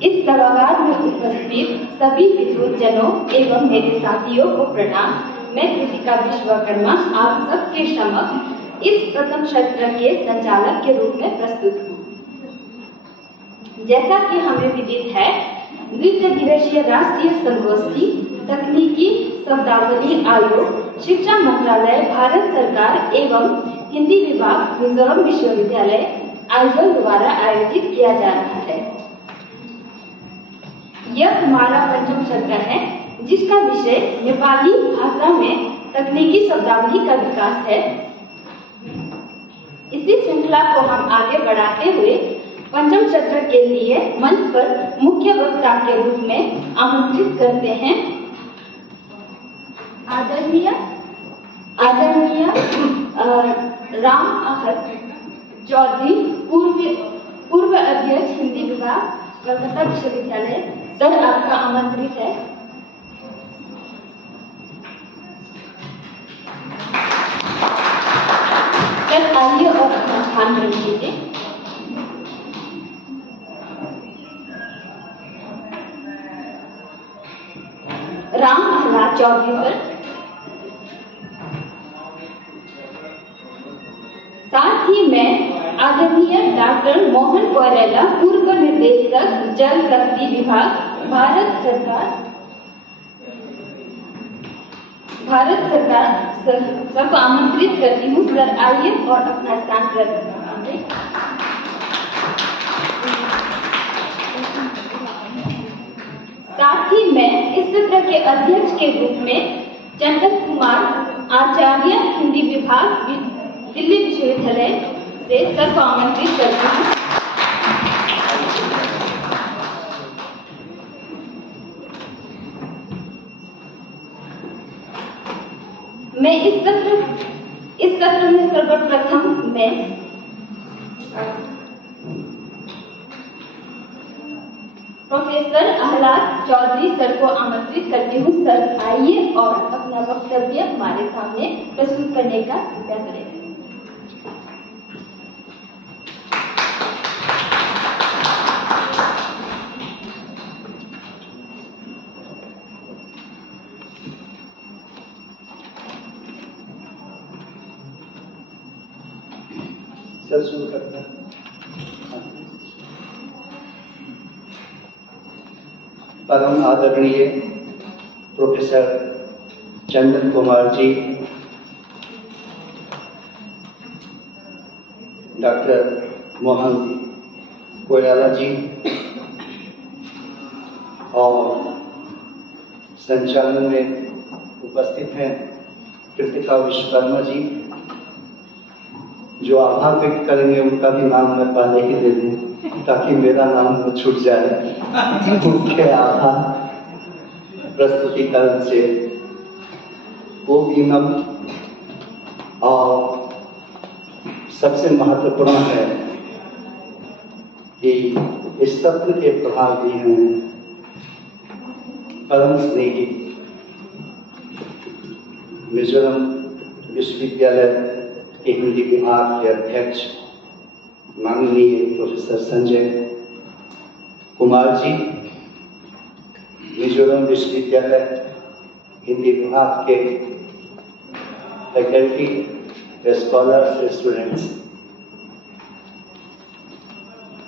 इस सभागार में उपस्थित सभी विद्वज्जनों एवं मेरे साथियों को प्रणाम। मैं कृतिका विश्वकर्मा आप सबके समक्ष इस प्रथम सत्र के संचालक के रूप में प्रस्तुत हूँ। जैसा कि हमें विदित है, द्वितीय दिवसीय राष्ट्रीय संगोष्ठी तकनीकी शब्दावली आयोग, शिक्षा मंत्रालय, भारत सरकार एवं हिंदी विभाग, मिजोरम विश्वविद्यालय आइजोल द्वारा आयोजित किया जा रहा है। यह हमारा पंचम सत्र है, जिसका विषय नेपाली भाषा में तकनीकी शब्दावली का विकास है। इसी श्रृंखला को हम आगे बढ़ाते हुए पंचम सत्र के लिए मंच पर मुख्य वक्ता के रूप में आमंत्रित करते हैं आदरणीय राम आहत चौधरी, पूर्व अध्यक्ष हिंदी विभाग, कलकत्ता विश्वविद्यालय। सर, आपका आमंत्रित है। सर आइए और अपना स्थान ग्रहण कीजिए। राम आहलाद चौधरी सर। साथ ही मैं आदरणीय डॉक्टर मोहन कोइराला, पूर्व निर्देशक जल शक्ति विभाग, भारत सरकार सर को आमंत्रित करती हूँ। सर आइए और अपना स्थान ग्रहण कीजिए। साथ ही मैं इस सत्र के अध्यक्ष के रूप में चंदन कुमार आचार्य, हिंदी विभाग, दिल्ली विश्वविद्यालय से सर को आमंत्रित करती हूँ। मैं इस सत्र में सर्वप्रथम मैं प्रोफेसर आहलाद चौधरी सर को आमंत्रित करती हूँ। सर आइए और अपना वक्तव्य हमारे सामने प्रस्तुत करने का कृपया करें। सर शुरू करते हैं। परम आदरणीय प्रोफेसर चंदन कुमार जी, डॉक्टर मोहन कोइराला जी और संचालन में उपस्थित हैं कृतिका विश्वकर्मा जी, जो आभार व्यक्त करेंगे उनका भी नाम मैं पहले ही दे दूं ताकि मेरा नाम न छूट जाए। उनके आभार प्रस्तुतिकरण से वो भी नम, और सबसे महत्वपूर्ण है कि इस सत्र के प्रभाव भी हैं परम स्नेही मिजोरम विश्वविद्यालय के हिंदी विभाग के अध्यक्ष माननीय प्रोफेसर संजय कुमार जी, मिजोरम विश्वविद्यालय हिंदी विभाग के फैकल्टी, स्कॉलर्स, स्टूडेंट्स,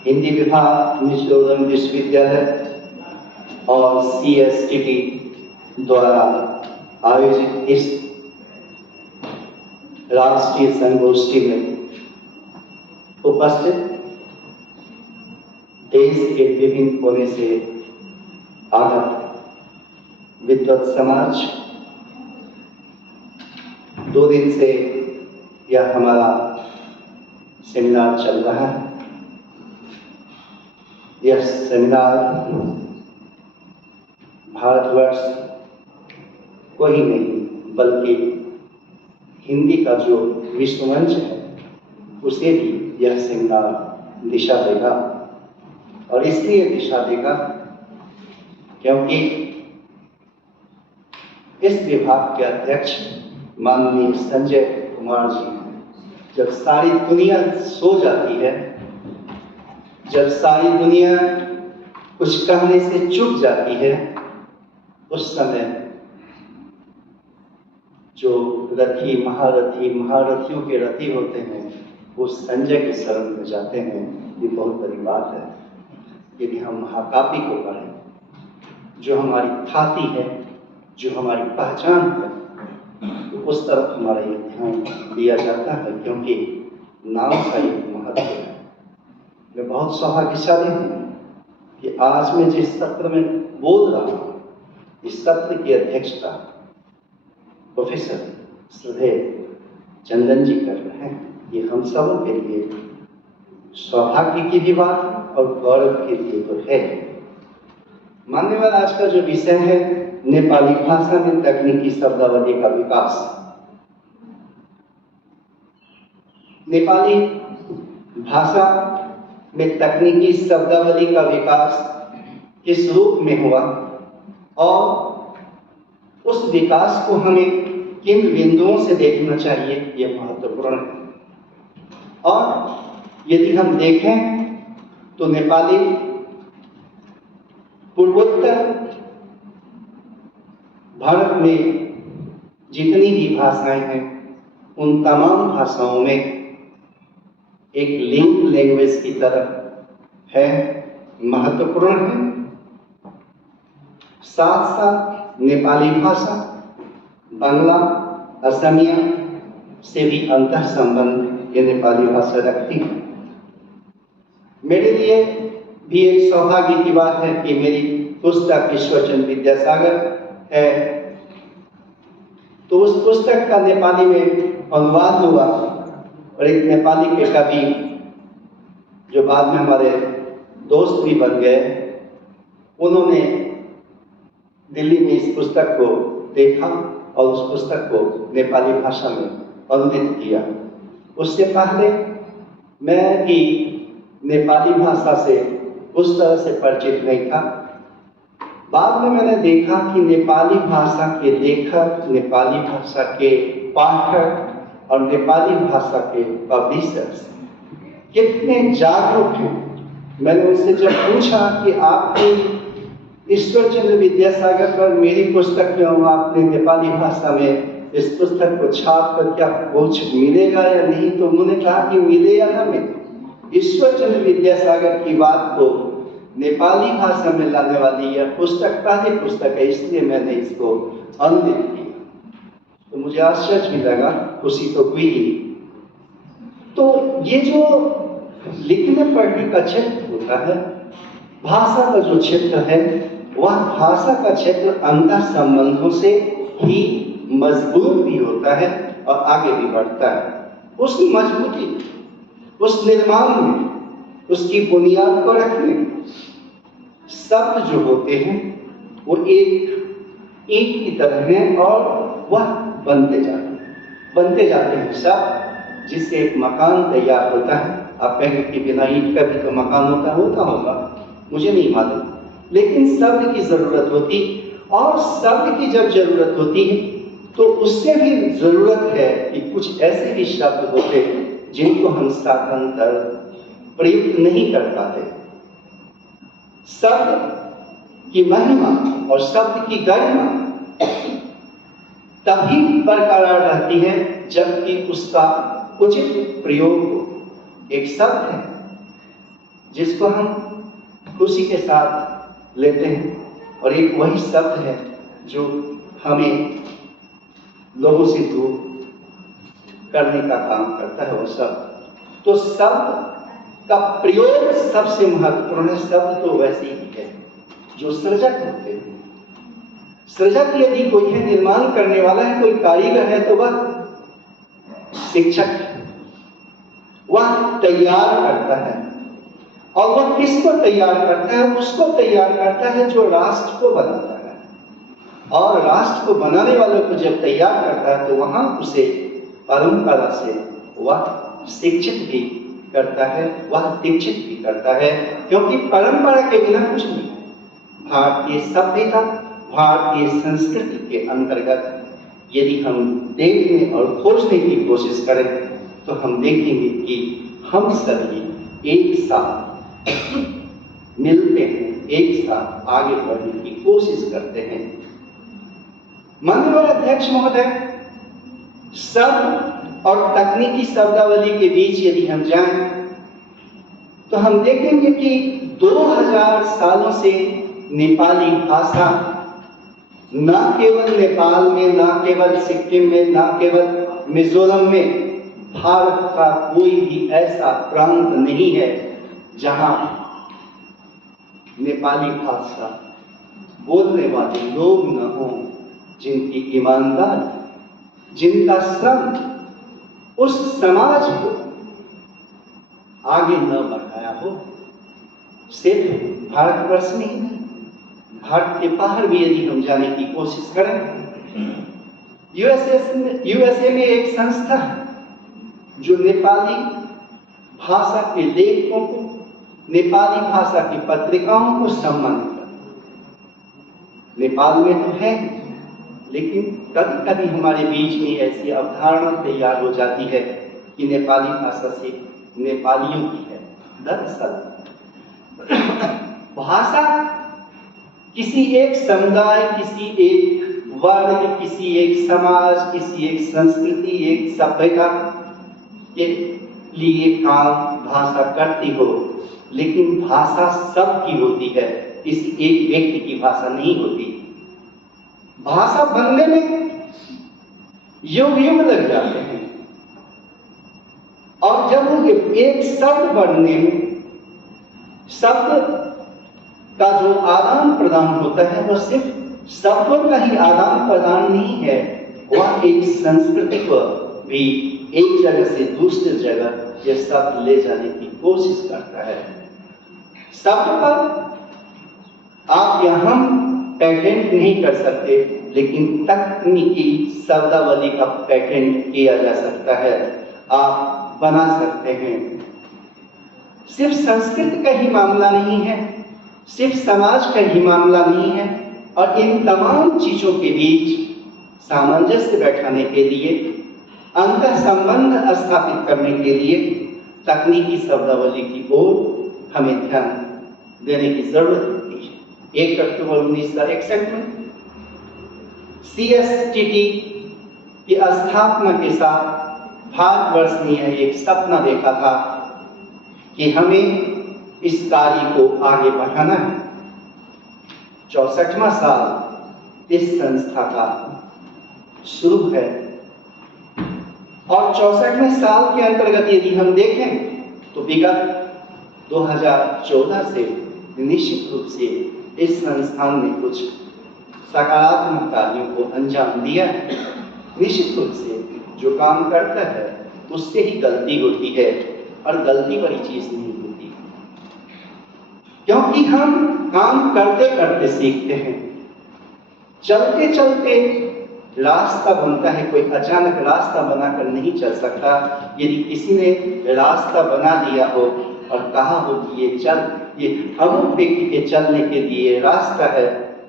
हिंदी विभाग मिजोरम विश्वविद्यालय और CSTT द्वारा आयोजित इस राष्ट्रीय संगोष्ठी में उपस्थित देश के विभिन्न कोने से आगत विद्वत समाज, 2 दिन से यह हमारा सेमिनार चल रहा है। यह सेमिनार भारतवर्ष को ही नहीं बल्कि हिंदी का जो विश्वमंच है उसे भी यह सेमिनार दिशा देगा, और इसलिए दिशा देगा क्योंकि इस विभाग के अध्यक्ष माननीय संजय कुमार जी जब सारी दुनिया सो जाती है, जब सारी दुनिया कुछ कहने से चूक जाती है, उस समय जो रथी महारथियों के रथी होते हैं वो संजय के शरण में जाते हैं। ये बहुत बड़ी बात है। यदि हम महाकाव्य को पढ़ें, जो हमारी ख्याति है, जो हमारी पहचान है, तो उस तरफ हमारा ये ध्यान दिया जाता है, क्योंकि नाम का एक महत्व है। मैं बहुत सौभाग्यशाली हूँ कि आज मैं जिस सत्र में बोल रहा हूँ, इस सत्र की अध्यक्षता प्रोफेसर श्रद्धेय चंदन जी कर रहे हैं। ये हम सबों के लिए सौभाग्य की भी बात और गौरव के लिए तो है। मान्यवर, आज का जो विषय है नेपाली भाषा में तकनीकी शब्दावली का विकास। नेपाली भाषा में तकनीकी शब्दावली का विकास किस रूप में हुआ और उस विकास को हमें किन बिंदुओं से देखना चाहिए, यह महत्वपूर्ण है। और यदि हम देखें तो नेपाली पूर्वोत्तर भारत में जितनी भी भाषाएं हैं, उन तमाम भाषाओं में एक लिंक लैंग्वेज की तरह है, महत्वपूर्ण है। साथ साथ नेपाली भाषा बांग्ला, असमिया से भी अंतः संबंध ये नेपाली भाषा रखती है। मेरे लिए भी एक सौभाग्य की बात है कि मेरी पुस्तक ईश्वरचंद्र विद्यासागर है, तो उस पुस्तक का नेपाली में अनुवाद हुआ और एक नेपाली के कवि जो बाद में हमारे दोस्त भी बन गए, उन्होंने दिल्ली में इस पुस्तक को देखा और उस पुस्तक को नेपाली भाषा में अनुदित किया। उससे पहले मैं भी नेपाली भाषा से उस तरह से परिचित नहीं था। बाद में मैंने देखा कि नेपाली भाषा के लेखक, नेपाली भाषा के पाठक और नेपाली भाषा के पब्लिशर्स कितने जागरूक हैं। मैंने उनसे जब पूछा कि आपने ईश्वरचंद्र विद्यासागर पर मेरी पुस्तक क्यों, आपने नेपाली भाषा में इस पुस्तक को छाप कर क्या कुछ मिलेगा या नहीं, तो उन्होंने कहा कि मिले या ना मिले, ईश्वरचंद्र विद्यासागर की बात को नेपाली भाषा में लाने वाली यह पुस्तक पहली पुस्तक है, इसलिए मैंने इसको अनुदित किया। तो मुझे आश्चर्य भी लगा, खुशी तो हुई ही। तो ये जो लिखने पढ़ने का क्षेत्र होता है, भाषा का जो क्षेत्र है, वह भाषा का क्षेत्र अंतः संबंधों से ही मजबूत भी होता है और आगे भी बढ़ता है। उस मजबूती, उस निर्माण में, उसकी बुनियाद को रखने शब्द जो होते हैं वो एक ईंट की तरह हैं और वह बनते जाते हैं शब्द, जिससे एक मकान तैयार होता है। आप कहेंगे कि बिना ईंट का भी तो मकान होता होगा, मुझे नहीं मालूम, लेकिन शब्द की जरूरत होती, और शब्द की जब जरूरत होती है तो उससे भी जरूरत है कि कुछ ऐसे भी शब्द होते हैं जिनको हम साधारणतः प्रयुक्त नहीं कर पाते। शब्द की महिमा और शब्द की गरिमा तभी बरकरार रहती है जबकि उसका उचित प्रयोग हो। एक शब्द है जिसको हम खुशी के साथ लेते हैं और एक वही शब्द है जो हमें लोगों से दूर करने का काम करता है, वो शब्द। तो शब्द का प्रयोग सबसे महत्वपूर्ण है। शब्द तो वैसे ही है जो सृजक होते हैं। सृजक यदि कोई है, निर्माण करने वाला है, कोई कारीगर है, तो वह शिक्षक है। वह तैयार करता है, और वह किसको तैयार करता है? उसको तैयार करता है जो राष्ट्र को बनाता है, और राष्ट्र को बनाने वालों को जब तैयार करता है तो वहां उसे परंपरा से वह शिक्षित भी करता है, वह दीक्षित भी करता है, क्योंकि परंपरा के बिना कुछ नहीं। भारतीय सभ्यता, भारतीय संस्कृति के अंतर्गत यदि हम देखने और खोजने की कोशिश करें तो हम देखेंगे कि हम सभी एक साथ मिलते हैं, एक साथ आगे बढ़ने की कोशिश करते हैं। माननीय अध्यक्ष महोदय, शब्द और तकनीकी शब्दावली के बीच यदि हम जाएं तो हम देखेंगे कि 2000 सालों से नेपाली भाषा न केवल नेपाल में, न केवल सिक्किम में, न केवल मिजोरम में, भारत का कोई भी ऐसा प्रांत नहीं है जहां नेपाली भाषा बोलने वाले लोग न हों, जिनकी ईमानदारी, जिनका श्रम उस समाज को आगे न बढ़ाया हो। सिर्फ भारतवर्ष में ही नहीं, भारत के बाहर भी यदि हम जाने की कोशिश करें, यूएसए में एक संस्था है जो नेपाली भाषा के लेखकों को, नेपाली भाषा की पत्रिकाओं को सम्मानित करता है। नेपाल में तो है, लेकिन कभी कभी हमारे बीच में ऐसी अवधारणा तैयार हो जाती है कि नेपाली भाषा से नेपालियों की है। दरअसल भाषा किसी एक समुदाय, किसी एक वर्ग, किसी एक समाज, किसी एक संस्कृति, एक सभ्यता के लिए काम भाषा करती हो, लेकिन भाषा सबकी होती है, किसी एक व्यक्ति की भाषा नहीं होती। भाषा बनने में युग युग लग जाते हैं, और जब एक शब्द बनने में, शब्द का जो आदान प्रदान होता है वह सिर्फ शब्दों का ही आदान प्रदान नहीं है, वह एक संस्कृति को भी एक जगह से दूसरी जगह यह शब्द ले जाने की कोशिश करता है। शब्द पर आप या हम पेटेंट नहीं कर सकते, लेकिन तकनीकी शब्दावली का पेटेंट किया जा सकता है, आप बना सकते हैं। सिर्फ संस्कृति का ही मामला नहीं है, सिर्फ समाज का ही मामला नहीं है, और इन तमाम चीजों के बीच सामंजस्य बैठाने के लिए, अंतर संबंध स्थापित करने के लिए तकनीकी शब्दावली की ओर हमें ध्यान देने की जरूरत होती है। 1 अक्टूबर 1961 में CSTT की स्थापना के साथ भारतवर्ष ने एक सपना देखा था कि हमें इस कार्य को आगे बढ़ाना है। 64वां साल इस संस्था का शुरू है, और 64वें साल के अंतर्गत यदि हम देखें तो विगत 2014 से निश्चित रूप से इस संस्थान ने कुछ सकारात्मक कार्यों को अंजाम दिया है। निश्चित रूप से जो काम करता है उससे ही गलती होती है, और गलती बड़ी चीज नहीं होती, क्योंकि हम काम करते करते सीखते हैं। चलते चलते रास्ता बनता है, कोई अचानक रास्ता बनाकर नहीं चल सकता। यदि किसी ने रास्ता बना दिया हो और कहा हो कि ये अमुक व्यक्ति के चलने के लिए रास्ता है,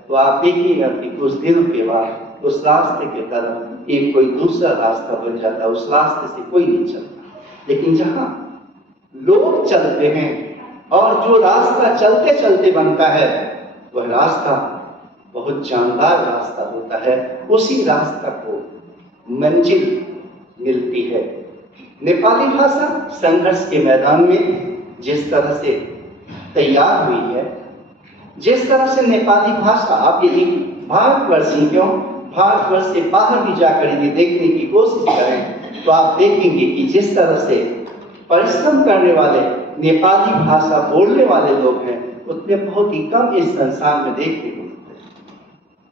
तो आप देखिएगा कि कुछ दिनों के बाद उस रास्ते के तरफ एक कोई दूसरा रास्ता बन जाता है, उस रास्ते से कोई नहीं चलता। लेकिन जहां लोग चलते हैं और जो रास्ता चलते चलते बनता है, वह रास्ता बहुत जानदार रास्ता होता है, उसी रास्ता को मंजिल मिलती है। नेपाली भाषा संघर्ष के मैदान में जिस तरह से तैयार हुई है, जिस तरह से नेपाली भाषा, आप यदि भारतवर्ष ही क्यों, भारतवर्ष से बाहर भी जाकर यदि देखने की कोशिश करें तो आप देखेंगे कि जिस तरह से परिश्रम करने वाले नेपाली भाषा बोलने वाले लोग हैं, उतने बहुत ही कम इस संसार में देखने को मिलते हैं।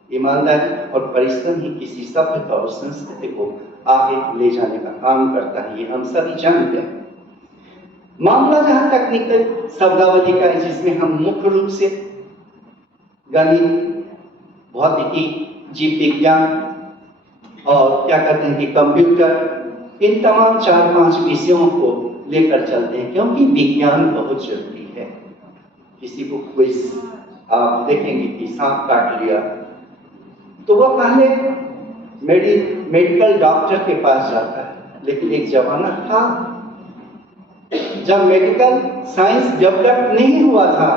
ईमानदारी और परिश्रम ही किसी सभ्यता और संस्कृति को आगे ले जाने का काम करता है, ये हम सभी जानते हैं। मामला जहां तकनीकल शब्दावली का है, जिसमें हम मुख्य रूप से गणित, भौतिकी, जीव विज्ञान और क्या कहते हैं कि कंप्यूटर, इन तमाम 4-5 विषयों को लेकर चलते हैं, क्योंकि विज्ञान बहुत जरूरी है। किसी को कोई आप देखेंगे कि सांप काट लिया तो वह पहले मेडिकल डॉक्टर के पास जाता है, लेकिन एक जमाना था जब मेडिकल साइंस डेवलप नहीं हुआ था,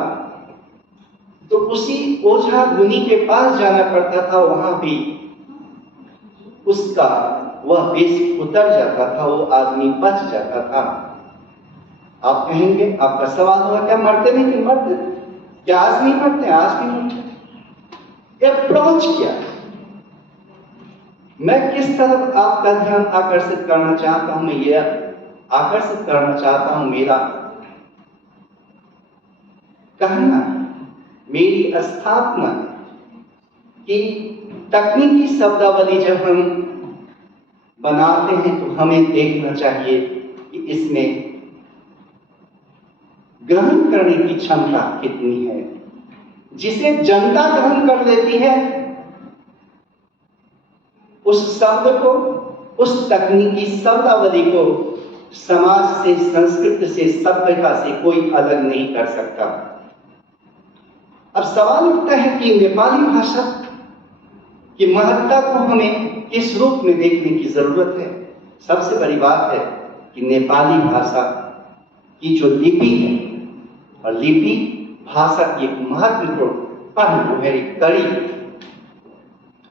उसी ओझा गुनी के पास जाना पड़ता था, वहां भी उसका वह वेश उतर जाता था, वो आदमी बच जाता था। आप कहेंगे, आपका सवाल होगा, क्या मरते नहीं? कि मरते, क्या आज नहीं मरते? आज भी मरते। अप्रोच क्या है? मैं किस तरफ आपका ध्यान आकर्षित करना चाहता हूं? मैं ये आकर्षित करना चाहता हूं, मेरा कहना, मेरी स्थापना कि तकनीकी शब्दावली जब हम बनाते हैं तो हमें देखना चाहिए कि इसमें ग्रहण करने की क्षमता कितनी है। जिसे जनता ग्रहण कर लेती है, उस शब्द को, उस तकनीकी शब्दावली को समाज से, संस्कृति से, सभ्यता से कोई अलग नहीं कर सकता। अब सवाल उठता है कि नेपाली भाषा की महत्ता को हमें किस रूप में देखने की जरूरत है। सबसे बड़ी बात है कि नेपाली भाषा की जो लिपि है, और लिपि भाषा की एक महत्वपूर्ण पहलू है, एक कड़ी।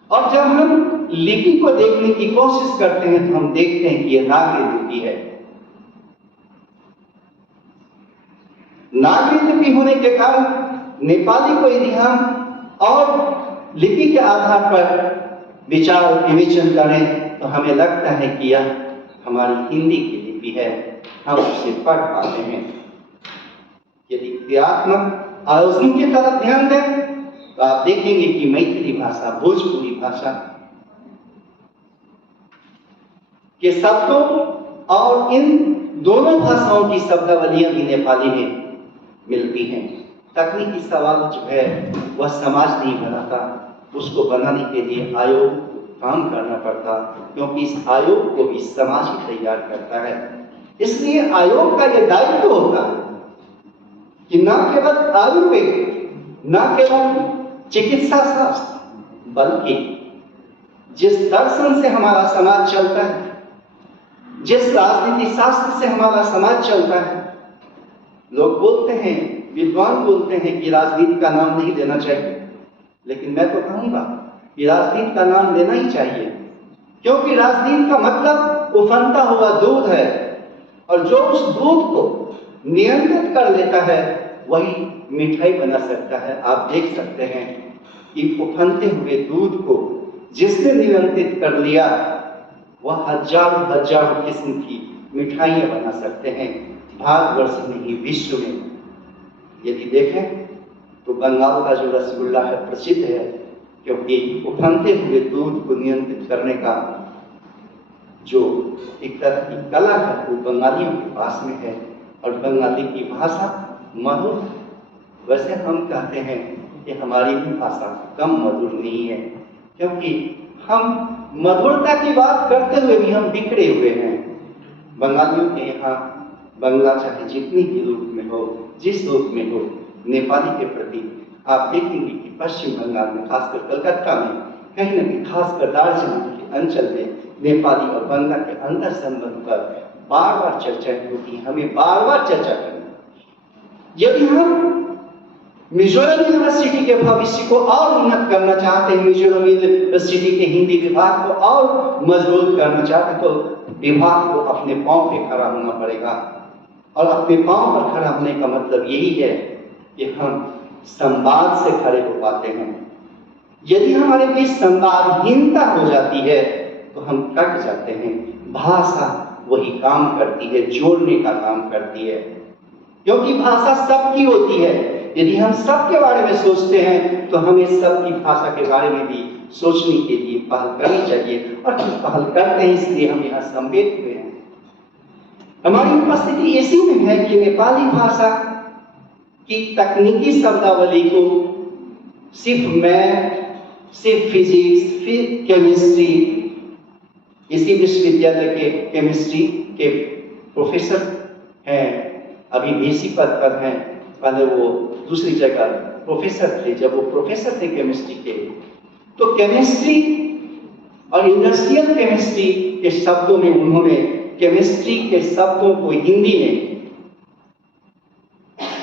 और जब हम लिपि को देखने की कोशिश करते हैं तो हम देखते हैं कि यह नागरी लिपि है। नागरी लिपि होने के कारण नेपाली को यदि हम और लिपि के आधार पर विचार विवेचन करें तो हमें लगता है कि यह हमारी हिंदी की लिपि है, हम उसे पढ़ पाते हैं। यदि क्रियात्मक आयोजन की तरफ ध्यान दें तो आप देखेंगे कि मैथिली भाषा, भोजपुरी भाषा के शब्दों और इन दोनों भाषाओं की शब्दावलियां भी नेपाली में मिलती हैं। तकनीकी सवाल जो है वह समाज नहीं बनाता, उसको बनाने के लिए आयोग काम करना पड़ता, क्योंकि इस आयोग को भी समाज ही तैयार करता है। इसलिए आयोग का यह दायित्व होता है कि न केवल आयुर्वेद, न केवल चिकित्सा शास्त्र, बल्कि जिस दर्शन से हमारा समाज चलता है, जिस राजनीति शास्त्र से हमारा समाज चलता है, लोग बोलते हैं, विद्वान बोलते हैं कि राजनीति का नाम नहीं लेना चाहिए, लेकिन मैं तो कहूंगा कि राजनीति का नाम लेना ही चाहिए, क्योंकि राजनीति का मतलब उफनता हुआ दूध है, और जो उस दूध को नियंत्रित कर लेता है वही मिठाई बना सकता है। आप देख सकते हैं कि उफनते हुए दूध को जिसने नियंत्रित कर लिया वह हजारों हजारों किस्म की मिठाइयां बना सकते हैं। भारतवर्ष में ही, विश्व में यदि देखें तो बंगाल का जो रसगुल्ला है प्रसिद्ध है, क्योंकि उफनते हुए दूध को नियंत्रित करने का जो एक तरह की कला है वो बंगालियों के पास में है, और बंगाली की भाषा मधुर। वैसे हम कहते हैं कि हमारी भी भाषा कम मधुर नहीं है, क्योंकि हम मधुरता की बात करते हुए भी हम बिखरे हुए हैं। बंगालियों के यहाँ बंगला चाहे जितनी भी रूप में हो, जिस रूप में हो, नेपाली के प्रति आप देखेंगे कि पश्चिम बंगाल में, खासकर कलकत्ता में, कहीं न कहीं खासकर दार्जिलिंग के अंचल में नेपाली और बंगला के अंतर संबंध पर बार बार चर्चा होती है। हमें बार बार चर्चा करनी। यदि हम मिजोरम यूनिवर्सिटी के भविष्य को और उन्नत करना चाहते हैं, मिजोरम यूनिवर्सिटी के हिंदी विभाग को और मजबूत करना चाहते हैं, तो विभाग को अपने पांव पे खड़ा होना पड़ेगा। और अपने पांव पर खड़ा होने का मतलब यही है कि हम संवाद से खड़े हो पाते हैं। यदि हमारे बीच संवादहीनता हो जाती है तो हम कट जाते हैं। भाषा वही काम करती है, जोड़ने का काम करती है, क्योंकि भाषा सबकी होती है। यदि हम सबके बारे में सोचते हैं तो हमें सबकी भाषा के बारे में भी सोचने के लिए पहल करनी चाहिए, और पहल करते हैं इसलिए हम यहाँ सम्मिलित हुए हैं। हमारी उपस्थिति इसी में है कि नेपाली भाषा की तकनीकी शब्दावली को सिर्फ मैथ, सिर्फ फिजिक्स, फिर केमिस्ट्री, इसी विश्वविद्यालय के केमिस्ट्री के प्रोफेसर हैं, अभी बीसी पद पर हैं, पहले वो दूसरी जगह प्रोफेसर थे। जब वो प्रोफेसर थे केमिस्ट्री के, तो केमिस्ट्री और इंडस्ट्रियल केमिस्ट्री के शब्दों में उन्होंने केमिस्ट्री के शब्दों को हिंदी में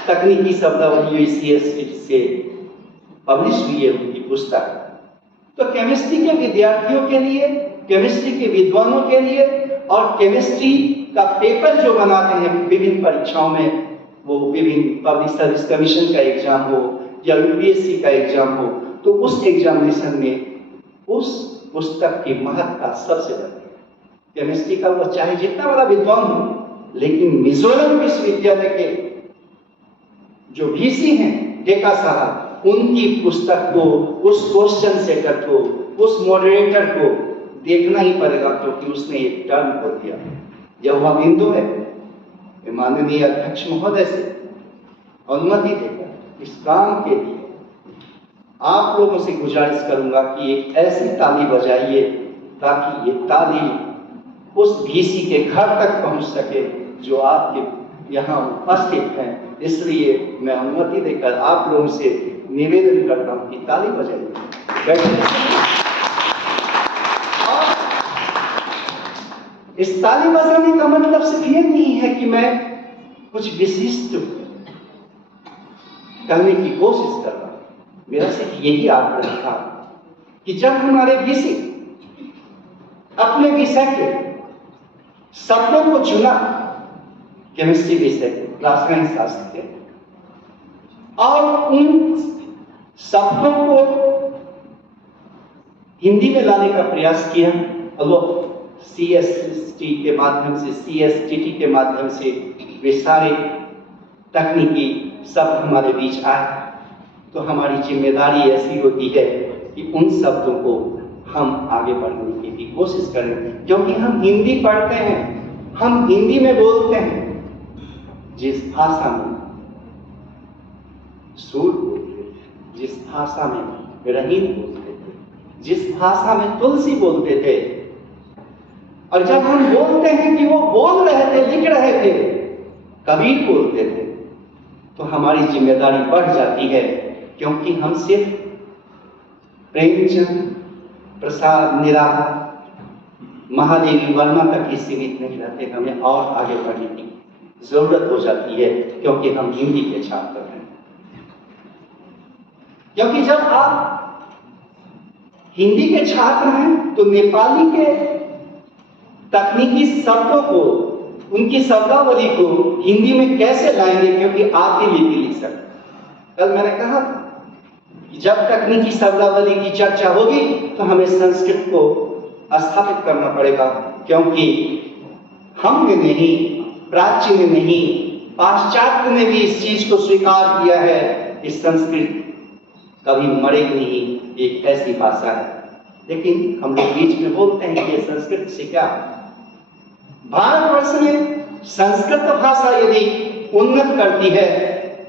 तकनीकी शब्दावली से पब्लिश हुई है उनकी पुस्तक। तो केमिस्ट्री के विद्यार्थियों के लिए, केमिस्ट्री के विद्वानों के लिए, और केमिस्ट्री का पेपर जो बनाते हैं विभिन्न परीक्षाओं में, वो विभिन्न पब्लिक सर्विस कमीशन का एग्जाम हो या यूपीएससी का एग्जाम हो, तो उस एग्जामिनेशन में उस पुस्तक की महत्ता सबसे बढ़ती है। केमिस्ट्री का वो चाहे जितना बड़ा विद्वान हो, लेकिन मिजोरम विश्वविद्यालय के जो वीसी हैं डेका साहब, उनकी पुस्तक को, उस क्वेश्चन सेटर को, उस मॉडरेटर को देखना ही पड़ेगा, क्योंकि उसने एक टर्म को दिया। यह वह बिंदु है माननीय अध्यक्ष महोदय से अनुमति देकर इस काम के लिए आप लोगों से गुजारिश करूंगा कि एक ऐसी ताली बजाइए ताकि ये ताली उस वीसी के घर तक पहुंच सके जो आपके यहाँ उपस्थित हैं। इसलिए मैं अनुमति देकर आप लोगों से निवेदन करता हूं कि ताली बजाइए। और इस ताली बजाने का मतलब सिर्फ ये नहीं है कि मैं कुछ विशिष्ट करने की कोशिश कर रहा हूं। मेरा सिर्फ यही आग्रह था कि जब हमारे विषय अपने विषय के शब्दों को चुना, केमिस्ट्री विषय रासायन शास्त्र के, और उन शब्दों को हिंदी में लाने का प्रयास किया, और वो CST के माध्यम से, CSTT के माध्यम से वे सारे तकनीकी शब्द हमारे बीच आए, तो हमारी जिम्मेदारी ऐसी होती है कि उन शब्दों को हम आगे बढ़ने की भी कोशिश करें, क्योंकि हम हिंदी पढ़ते हैं, हम हिंदी में बोलते हैं। जिस भाषा में सूर बोलते थे, जिस भाषा में रहीम बोलते थे, जिस भाषा में तुलसी बोलते थे, और जब हम बोलते हैं कि वो बोल रहे थे, लिख रहे थे, कबीर बोलते थे, तो हमारी जिम्मेदारी बढ़ जाती है, क्योंकि हम सिर्फ प्रेमचंद, प्रसाद, निराला, महादेवी वर्मा तक ही सीमित नहीं रहते, हमें और आगे बढ़ने की जरूरत हो जाती है, क्योंकि हम हिंदी के छात्र हैं। क्योंकि जब आप हिंदी के छात्र हैं तो नेपाली के तकनीकी शब्दों को, उनकी शब्दावली को हिंदी में कैसे लाएंगे, क्योंकि आप ही लिपि लिख सकते। कल मैंने कहा कि जब तकनीकी शब्दावली की चर्चा होगी तो हमें संस्कृत को स्थापित करना पड़ेगा, क्योंकि हमने नहीं, प्राच्य ने नहीं, पाश्चात्य ने भी इस चीज को स्वीकार किया है कि संस्कृत कभी मरेगी नहीं, एक ऐसी भाषा है। लेकिन हम लोग बीच में बोलते हैं कि संस्कृत से क्या, भारतवर्ष में संस्कृत भाषा यदि उन्नत करती है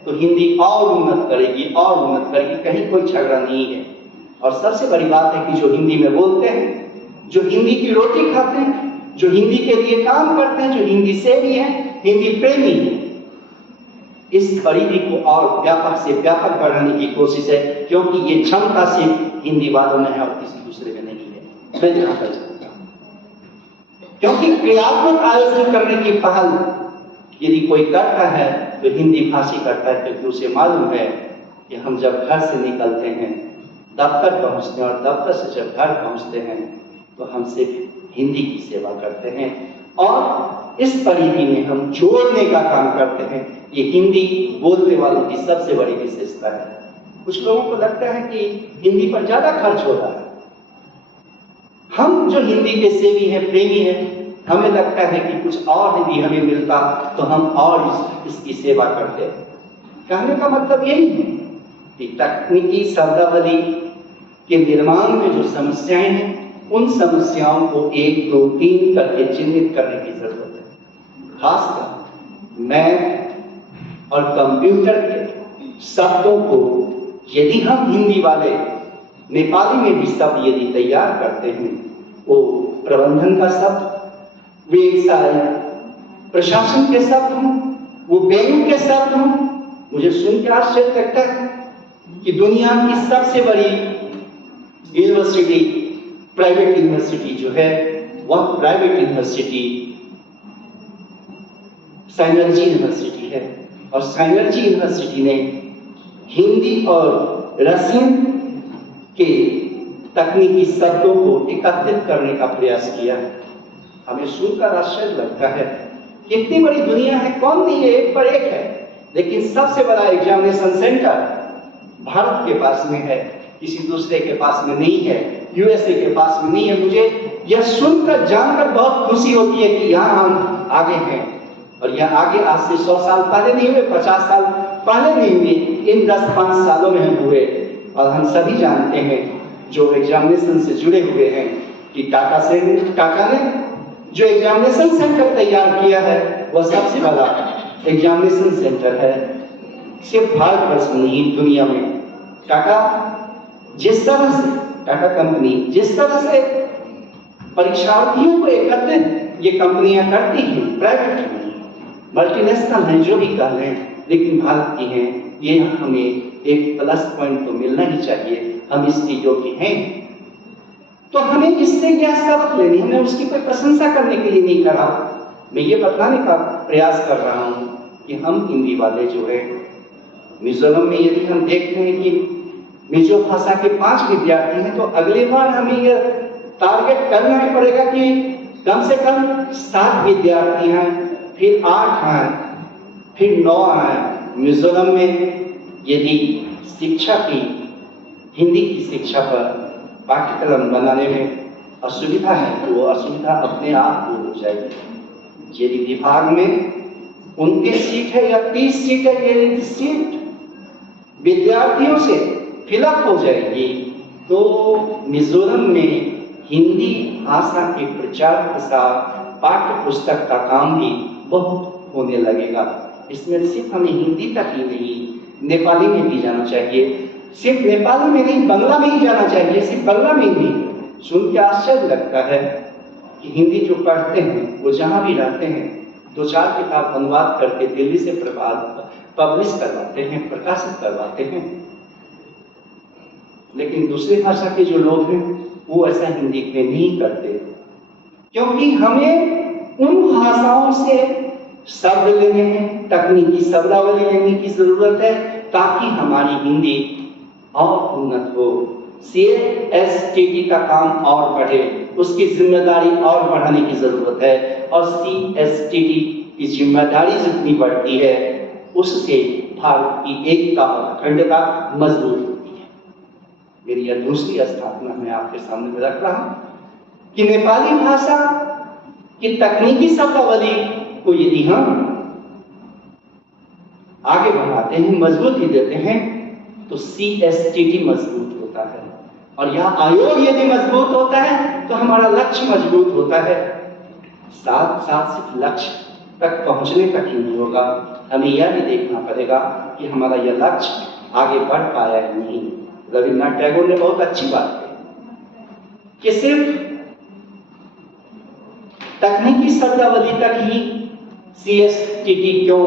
तो हिंदी और उन्नत करेगी, और उन्नत करेगी, कहीं कोई झगड़ा नहीं है। और सबसे बड़ी बात है कि जो हिंदी में बोलते हैं, जो हिंदी की रोटी खाते हैं, जो हिंदी के लिए काम करते हैं, जो हिंदी सेवी हैं, हिंदी प्रेमी हैं, इस खरीदी को और व्यापक से व्यापक बढ़ाने की कोशिश है, क्योंकि ये क्षमता सिर्फ हिंदी वालों में है और किसी दूसरे में नहीं है। मैं जहां कर सकता हूं, क्योंकि क्रियात्मक आयोजन करने की पहल यदि कोई करता है तो हिंदी भाषी करता है, क्योंकि उसे मालूम है कि हम जब घर से निकलते हैं, दफ्तर पहुंचते हैं, और दफ्तर से जब घर पहुंचते हैं तो हम सिर्फ हिंदी की सेवा करते हैं, और इस परिधि में हम जोड़ने का काम करते हैं। ये हिंदी बोलने वालों की सबसे बड़ी विशेषता है। कुछ लोगों को लगता है कि हिंदी पर ज्यादा खर्च हो रहा है। हम जो हिंदी के सेवी हैं, प्रेमी हैं, हमें लगता है कि कुछ और यदि हमें मिलता तो हम और इसकी सेवा करते। कहने का मतलब यही है कि तकनीकी शब्दावली के निर्माण में जो समस्याएं हैं, उन समस्याओं को 1, 2, 3 करके चिन्हित करने की जरूरत है। खासकर मैथ और कंप्यूटर के शब्दों को यदि हम हिंदी वाले नेपाली में भी शब्द यदि तैयार करते हैं, वो प्रबंधन का शब्द, वे सारे प्रशासन के शब्द हों, वो बैंक के शब्द हों। मुझे सुन के आश्चर्य लगता है कि दुनिया की सबसे बड़ी यूनिवर्सिटी, प्राइवेट यूनिवर्सिटी जो है, वह प्राइवेट यूनिवर्सिटी साइनर्जी यूनिवर्सिटी है, और साइनर्जी यूनिवर्सिटी ने हिंदी और रशियन के तकनीकी शब्दों को एकत्रित करने का प्रयास किया। हमें सुनकर आश्चर्य लगता है कितनी बड़ी दुनिया है, कौन नहीं है, एक पर एक है, लेकिन सबसे बड़ा एग्जामिनेशन सेंटर भारत के पास में है, किसी दूसरे के पास में नहीं है, यूएसए के पास में नहीं है। मुझे यह सुनकर जानकर बहुत खुशी होती है कि यहाँ हम आगे हैं, और यह आगे आज से 100 साल पहले नहीं हुए, 50 साल पहले नहीं हुए, इन 10-5 सालों में हम हुए। और हम सभी जानते हैं जो एग्जामिनेशन से जुड़े हुए हैं कि टाटा ने जो एग्जामिनेशन सेंटर तैयार किया है वह सबसे बड़ा एग्जामिनेशन सेंटर है, सिर्फ भारतवर्ष में नहीं दुनिया में। टाटा कंपनी जिस तरह से परीक्षार्थियों को एकत्रित ये कंपनियां करती हैं, प्राइवेट मल्टीनेशनल हैं जो भी कह लें, लेकिन भारत की हैं, ये हमें एक प्लस पॉइंट तो मिलना ही चाहिए, हम इसके योग्य हैं। तो हमें इससे यह सबक लेनी, हमें उसकी कोई प्रशंसा करने के लिए नहीं करा, मैं ये बताने का प्रयास कर रहा हूँ कि हम हिंदी वाले जो है मिजोरम में यदि हम देखते हैं कि मिजो भाषा के 5 विद्यार्थी हैं, तो अगली बार हमें यह टारगेट करना ही पड़ेगा कि कम से कम 7 विद्यार्थी हैं, फिर 8 हैं, फिर 9 हैं। मिजोरम में यदि शिक्षा की, हिंदी की शिक्षा पर पाठ्यक्रम बनाने में असुविधा है तो वो असुविधा अपने आप दूर हो जाएगी। यदि विभाग में 29 सीट है या 30 सीट है, यदि सीट विद्यार्थियों से फिलअप हो जाएगी तो मिजोरम में हिंदी भाषा के प्रचार प्रसार, पाठ्य पुस्तक का काम भी बहुत होने लगेगा। इसमें सिर्फ हमें हिंदी तक ही नहीं, नेपाली में भी जाना चाहिए, सिर्फ नेपाली में नहीं, बांग्ला में ही जाना चाहिए, सिर्फ बांग्ला में ही नहीं। सुन के आश्चर्य लगता है कि हिंदी जो पढ़ते हैं वो जहाँ भी रहते हैं 2-4 किताब अनुवाद करके दिल्ली से पब्लिश करवाते हैं, प्रकाशित करवाते हैं, लेकिन दूसरी भाषा के जो लोग हैं वो ऐसा हिंदी में नहीं करते, क्योंकि हमें उन भाषाओं से शब्द लेने हैं, तकनीकी शब्दावली लेने की जरूरत है, ताकि हमारी हिंदी और उन्नत हो, CSTT का काम और बढ़े, उसकी जिम्मेदारी और बढ़ाने की जरूरत है। और CSTT की जिम्मेदारी जितनी बढ़ती है उससे भारत की एकता और अखंडता मजबूत होती है। मेरी यह दूसरी स्थापना मैं आपके सामने रख रहा हूं कि नेपाली भाषा की तकनीकी शब्दावली को यदि हम आगे बढ़ाते हैं, मजबूती देते हैं, तो CSTT मजबूत होता है, और यह आयोग यदि मजबूत होता है तो हमारा लक्ष्य मजबूत होता है। साथ साथ सिर्फ लक्ष्य तक पहुंचने तक ही नहीं होगा, हमें यह भी देखना पड़ेगा कि हमारा यह लक्ष्य आगे बढ़ पाया है नहीं। रविन्द्रनाथ टैगोर ने बहुत अच्छी बात कही कि सिर्फ तकनीकी शब्दावली तक ही CSTT क्यों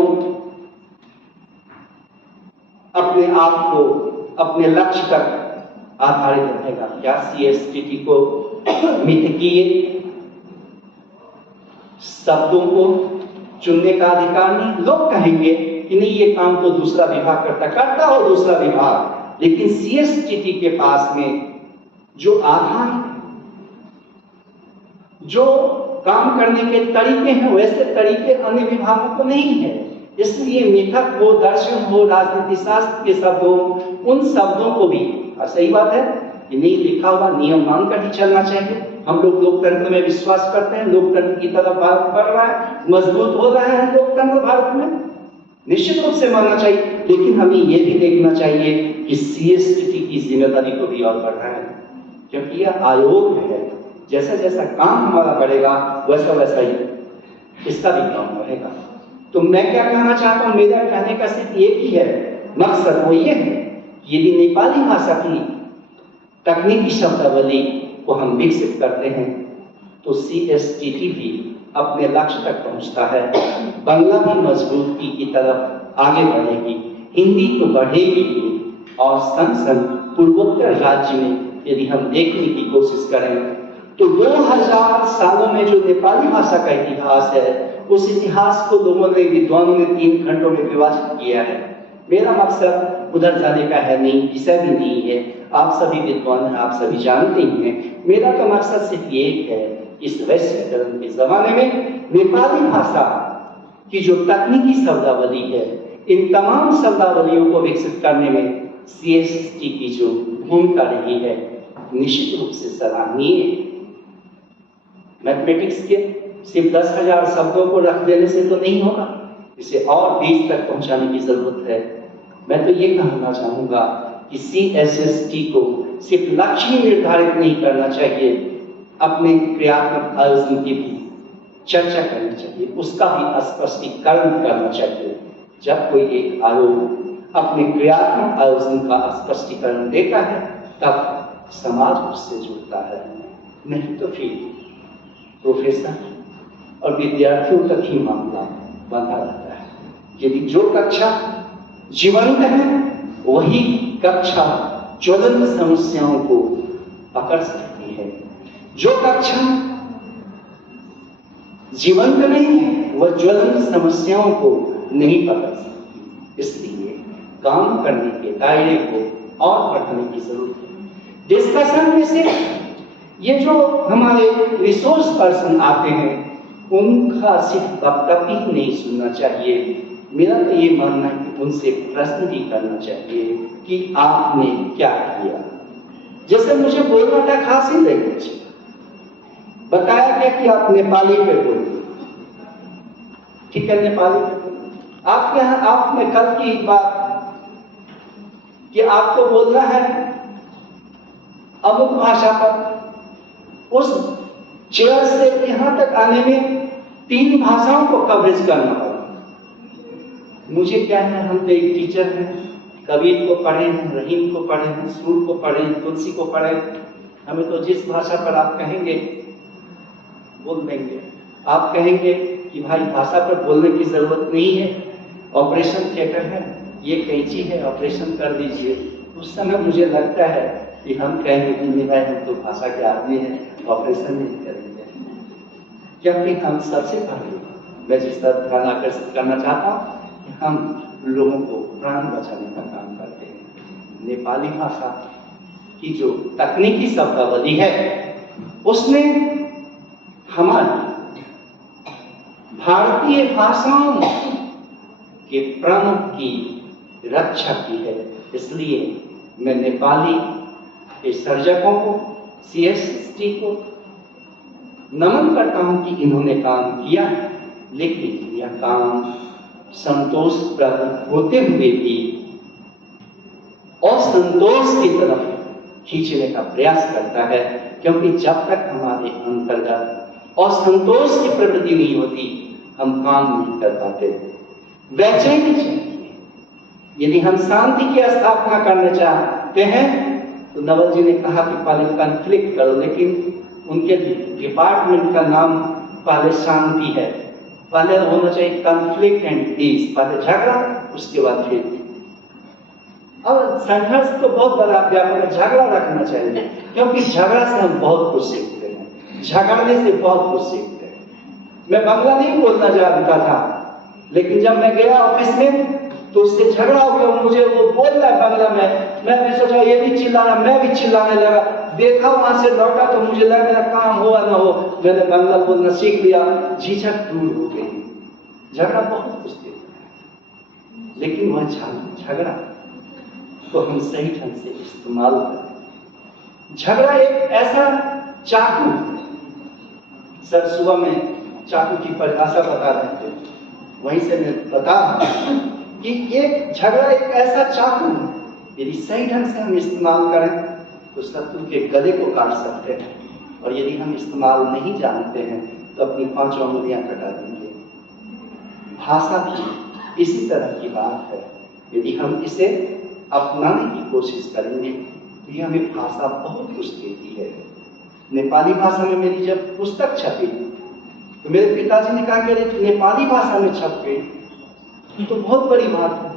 अपने आप को, अपने लक्ष्य तक आधारित रहेगा? क्या CSTT को मिथकीय शब्दों को चुनने का अधिकार नहीं? लोग कहेंगे कि नहीं, ये काम तो दूसरा विभाग करता हो दूसरा विभाग, लेकिन CSTT के पास में जो आधार, जो काम करने के तरीके हैं, वैसे तरीके अन्य विभागों को नहीं है। इसलिए मिथक हो, दर्शन हो, राजनीति शास्त्र के शब्द हो, उन शब्दों को भी, और सही बात है कि नहीं, लिखा हुआ नियम मानकर ही चलना चाहिए। हम लोग लोकतंत्र में विश्वास करते हैं, लोकतंत्र की तरफ भारत बढ़ रहा है, मजबूत हो रहा है लोकतंत्र भारत में, निश्चित रूप से मानना चाहिए, लेकिन हमें यह भी देखना चाहिए कि CSTT की जिम्मेदारी को भी और बढ़ाएं, क्योंकि यह आयोग है। जैसा जैसा काम हमारा बढ़ेगा वैसा वैसा ही इसका भी काम बढ़ेगा। तो मैं क्या कहना चाहता हूँ, मेरा कहने का सिर्फ एक ही है मकसद, वो ये है कि यदि नेपाली भाषा की तकनीकी शब्दावली को हम विकसित करते हैं तो CSTT भी अपने लक्ष्य तक पहुंचता है, बांग्ला भी मजबूती की तरफ आगे बढ़ेगी, हिंदी तो बढ़ेगी, और संग संग पूर्वोत्तर राज्य में यदि हम देखने की कोशिश करें तो 2000 सालों में जो नेपाली भाषा का इतिहास है, उस इतिहास को लोगों ने, विद्वानों ने 3 खंडों में विभाजित किया है। मेरा मकसद उधर जाने का है नहीं, विषय भी नहीं है। आप सभी विद्वान हैं, आप सभी जानते ही हैं। मेरा तो मकसद सिर्फ ये है, इस वैश्वीकरण के ज़माने में नेपाली भाषा की जो तकनीकी शब्दावली है, इन तमाम शब्दावलियों को विकसित करने में CST की जो भूमिका रही है, निश्चित रूप से सराहनीय है। मैथमेटिक्स के सिर्फ 10,000 शब्दों को रख देने से तो नहीं होगा, इसे और 20 तक पहुंचाने की जरूरत है। मैं तो ये कहना चाहूँगा कि CSST को सिर्फ लक्ष्य निर्धारित नहीं करना चाहिए, अपने क्रियात्मक आयोजन की भी चर्चा करनी चाहिए, उसका भी स्पष्टीकरण करना चाहिए। जब कोई एक आयोग अपने क्रियात्मक आयोजन का स्पष्टीकरण देता है, तब समाज उससे जुड़ता है, नहीं तो फिर प्रोफेसर और विद्यार्थियों तक ही मामला बंधा रहता है। यदि जो कक्षा जीवंत है, वही कक्षा ज्वलंत समस्याओं को पकड़ सकती है। जो कक्षा जीवंत नहीं है, वह ज्वलंत समस्याओं को नहीं पकड़ सकती। इसलिए काम करने के दायरे को और बढ़ाने की जरूरत है। डिस्कशन में से ये जो हमारे रिसोर्स पर्सन आते हैं, उनका सिर्फ वक्तव्य ही नहीं सुनना चाहिए। मेरा तो ये मानना है कि उनसे प्रश्न भी करना चाहिए कि आपने क्या किया। जैसे मुझे बोलना था खासी लैंग्वेज, बताया गया कि आप नेपाली पे बोलिए, ठीक है, नेपाली पे बोलिए। आपके यहाँ आपने कल की बात कि आपको बोलना है अमुक भाषा पर, उस चेयर से यहां तक आने में 3 भाषाओं को कवरेज करना पड़ा। मुझे क्या है, हम तो एक टीचर हैं, कबीर को पढ़े हैं, रहीम को पढ़े हैं, सूर को पढ़े हैं, तुलसी को पढ़े हैं। हमें तो जिस भाषा पर आप कहेंगे बोल देंगे। आप कहेंगे कि भाई भाषा पर बोलने की जरूरत नहीं है, ऑपरेशन थिएटर है, ये कैंची है, ऑपरेशन कर दीजिए। उस समय मुझे लगता है कि हम कहेंगे कि नहीं भाई, हम तो भाषा के आदमी हैं, ऑपरेशन नहीं करेंगे। क्योंकि हम सबसे पहले, मैं जिस तरह ध्यान आकर्षित करना चाहता हूँ, हम लोगों को प्राण बचाने का काम करते हैं। नेपाली भाषा की जो तकनीकी शब्दावली है, उसने हमारी भारतीय भाषाओं के प्राणों की रक्षा की है। इसलिए मैं नेपाली के सर्जकों को, CST को नमन करता हूं कि इन्होंने काम किया, लेकिन यह काम संतोषप्रद होते हुए भी असंतोष की तरफ खींचने का प्रयास करता है, क्योंकि जब तक हमारे अंतर्गत असंतोष की प्रवृत्ति नहीं होती, हम काम नहीं कर पाते। बेचैनी चाहिए। यदि हम शांति की स्थापना करना चाहते हैं, तो नवल जी ने कहा कि पहले कॉन्फ्लिक्ट करो, लेकिन उनके डिपार्टमेंट का नाम पहले शांति है। पहले होना चाहिए कॉन्फ्लिक्ट एंड पीस, पहले झगड़ा, उसके बाद फिर। और संघर्ष तो बहुत बड़ा व्यापक है, झगड़ा रखना चाहिए, क्योंकि झगड़ा से हम बहुत कुछ सीखते हैं, झगड़ने से बहुत कुछ सीखते हैं। मैं बांग्ला नहीं बोलना जानता था, लेकिन जब मैं गया ऑफिस में तो उससे झगड़ा हो गया, मुझे वो बोल रहा है बांग्ला में, मैं भी सोचा ये भी चिल्ला रहा, मैं भी चिल्लाने लगा। देखा वहां से लौटा तो मुझे लगा मेरा काम हुआ ना हो, मैंने बांग्ला बोलना सीख लिया, झिझक दूर हो गई। झगड़ा बहुत कुछ देता है, लेकिन वह झगड़ा तो हम सही ढंग से इस्तेमाल करें। झगड़ा एक ऐसा चाकू, सर सुबह में चाकू की परिभाषा बता रहे थे, वहीं से मैं बता कि एक झगड़ा एक ऐसा चाकू है, यदि सही ढंग से हम इस्तेमाल करें तो शत्रु के गले को काट सकते हैं, और यदि हम इस्तेमाल नहीं जानते हैं तो अपनी 5 उंगलियां कटा देंगे। भाषा भी इसी तरह की बात है। यदि हम इसे अपनाने की कोशिश करेंगे तो ये हमें भाषा बहुत कुछ देती है। नेपाली भाषा में मेरी जब पुस्तक छपी तो मेरे पिताजी ने कहा कि नेपाली भाषा में छप गई, तो बहुत बड़ी बात है।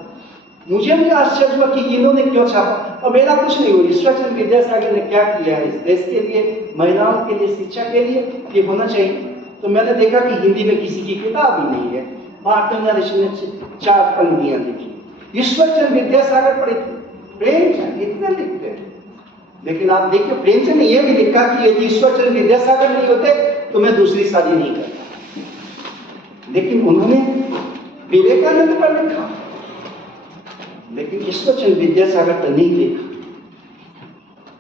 मुझे भी आश्चर्य हुआ कि इन्होंने क्यों छापा, और मेरा कुछ नहीं हुआ। ईश्वरचंद्र विद्यासागर ने क्या किया है इस देश के लिए, महिलाओं के लिए, शिक्षा के लिए, ये होना चाहिए। तो मैंने देखा कि हिंदी में किसी की किताब ही नहीं है। मार्टिन ने 4 पंक्तियां लिखी, ईश्वरचंद विद्यासागर पर प्रेमचंद इतने लिखते हैं, लेकिन आप देखिए प्रेमचंद ने यह भी लिखा कि यदि ईश्वरचंद विद्यासागर नहीं होते तो मैं दूसरी शादी नहीं करता। लेकिन उन्होंने विवेकानंद पर लिखा, लेकिन ईश्वरचंद विद्यासागर पर नहीं लिखा।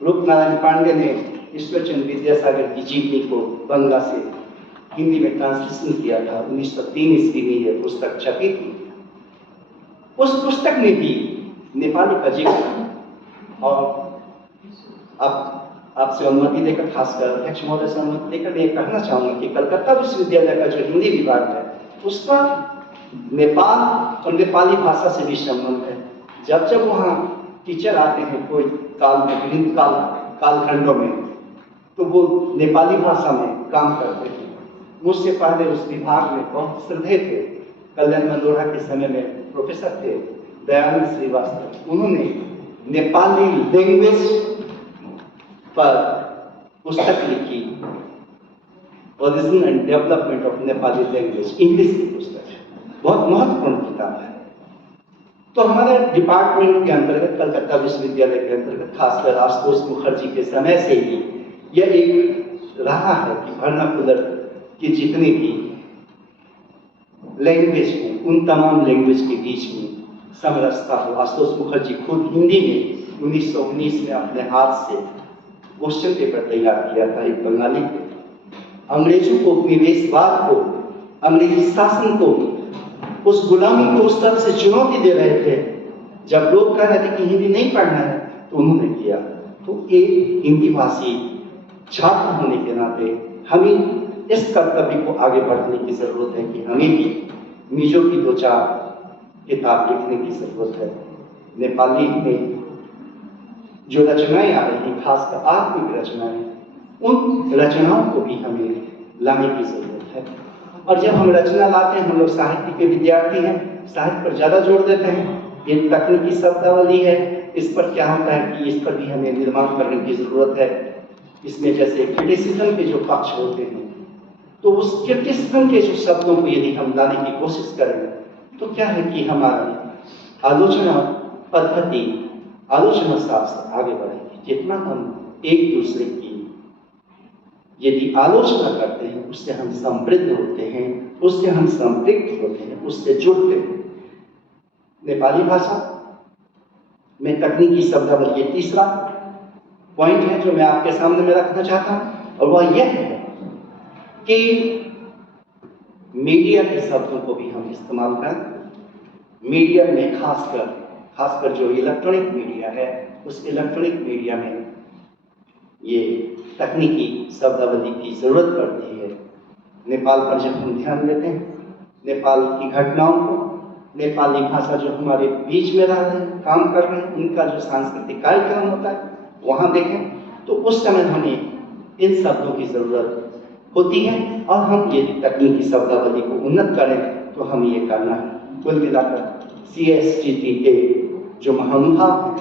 रूपनारायण पांडे ने ईश्वरचंद विद्यासागर की जीवनी को बंगला से हिंदी में ट्रांसलेशन किया था। 1903 ईस्वी में यह पुस्तक छपी थी। उस पुस्तक में भी नेपाली का जिक्र, और अब आपसे अनुमति देकर, खासकर अध्यक्ष महोदय से अनुमति देकर मैं ये कहना चाहूंगा कि कलकत्ता विश्वविद्यालय का जो हिंदी विभाग है उसका नेपाल और नेपाली भाषा से भी संबंध है। जब जब वहाँ टीचर आते हैं कोई काल में, विभिन्न कालखंडों में, तो वो नेपाली भाषा में काम करते हैं। मुझसे पहले उस विभाग में बहुत श्रद्धेय थे, कल्याण मनोहरा के समय में प्रोफेसर थे दयानंद श्रीवास्तव, उन्होंने नेपाली लैंग्वेज पर पुस्तक लिखी, origin and development of Nepali language, English की पुस्तक है, बहुत महत्वपूर्ण किताब है। तो हमारे डिपार्टमेंट के अंतर्गत, कलकत्ता विश्वविद्यालय के अंतर्गत, खासकर आशुतोष मुखर्जी के समय से ही यह एक रहा है कि वर्नाकुलर की जितनी भी लैंग्वेज हैं उन तमाम लैंग्वेज के बीच में समरसता हो। आशुतोष मुखर्जी खुद हिंदी में 1919 में अपने हाथ से क्वेश्चन पेपर तैयार किया था एक बंगाली पे। अंग्रेजों को, उपनिवेशवाद को, अंग्रेजी शासन को, उस गुलामी को उस तरह से चुनौती दे रहे थे। जब लोग कह रहे थे कि हिंदी नहीं पढ़ना है तो उन्होंने किया। तो एक हिंदी भाषी छात्र होने के नाते हमें इस कर्तव्य को आगे बढ़ने की जरूरत है कि हमें भी मिजो की 2-4 किताब लिखने की जरूरत है। नेपाली में जो रचनाएं आ रही हैं, खासकर आत्मिक रचनाएं, उन रचनाओं को भी हमें लाने की जरूरत है। और जब हम रचना लाते हैं, हम लोग साहित्य के विद्यार्थी हैं, साहित्य पर ज्यादा जोर देते हैं। ये तकनीकी शब्दावली है, इस पर क्या होता है कि इस पर भी हमें निर्माण करने की जरूरत है। इसमें जैसे क्रिटिसिज्म के जो पक्ष होते हैं, तो उस क्रिटिसिज्म के जो शब्दों को यदि हम लाने की कोशिश करें तो क्या है कि हमारी आलोचना पद्धति, आलोचना शास्त्र आगे बढ़ेगी। जितना हम एक दूसरे की यदि आलोचना करते हैं, उससे हम समृद्ध होते हैं, उससे हम संपृक्त होते हैं, उससे जुड़ते हैं। नेपाली भाषा में तकनीकी शब्दावली ये तीसरा पॉइंट है जो मैं आपके सामने में रखना चाहता हूं, और वह यह है कि मीडिया के शब्दों को भी हम इस्तेमाल करें। मीडिया में खासकर जो इलेक्ट्रॉनिक मीडिया है, उस इलेक्ट्रॉनिक मीडिया में ये तकनीकी शब्दावली की जरूरत पड़ती है। नेपाल पर जब हम ध्यान देते हैं, नेपाल की घटनाओं को, नेपाली भाषा जो हमारे बीच में रह रहे हैं, काम कर रहे हैं, उनका जो सांस्कृतिक कार्यक्रम होता है वहाँ देखें, तो उस समय हमें इन शब्दों की जरूरत होती है। और हम यदि तकनीकी शब्दावली को उन्नत करें तो हमें ये करना है। कुल मिलाकर CSTT के जो महानुभाव हैं,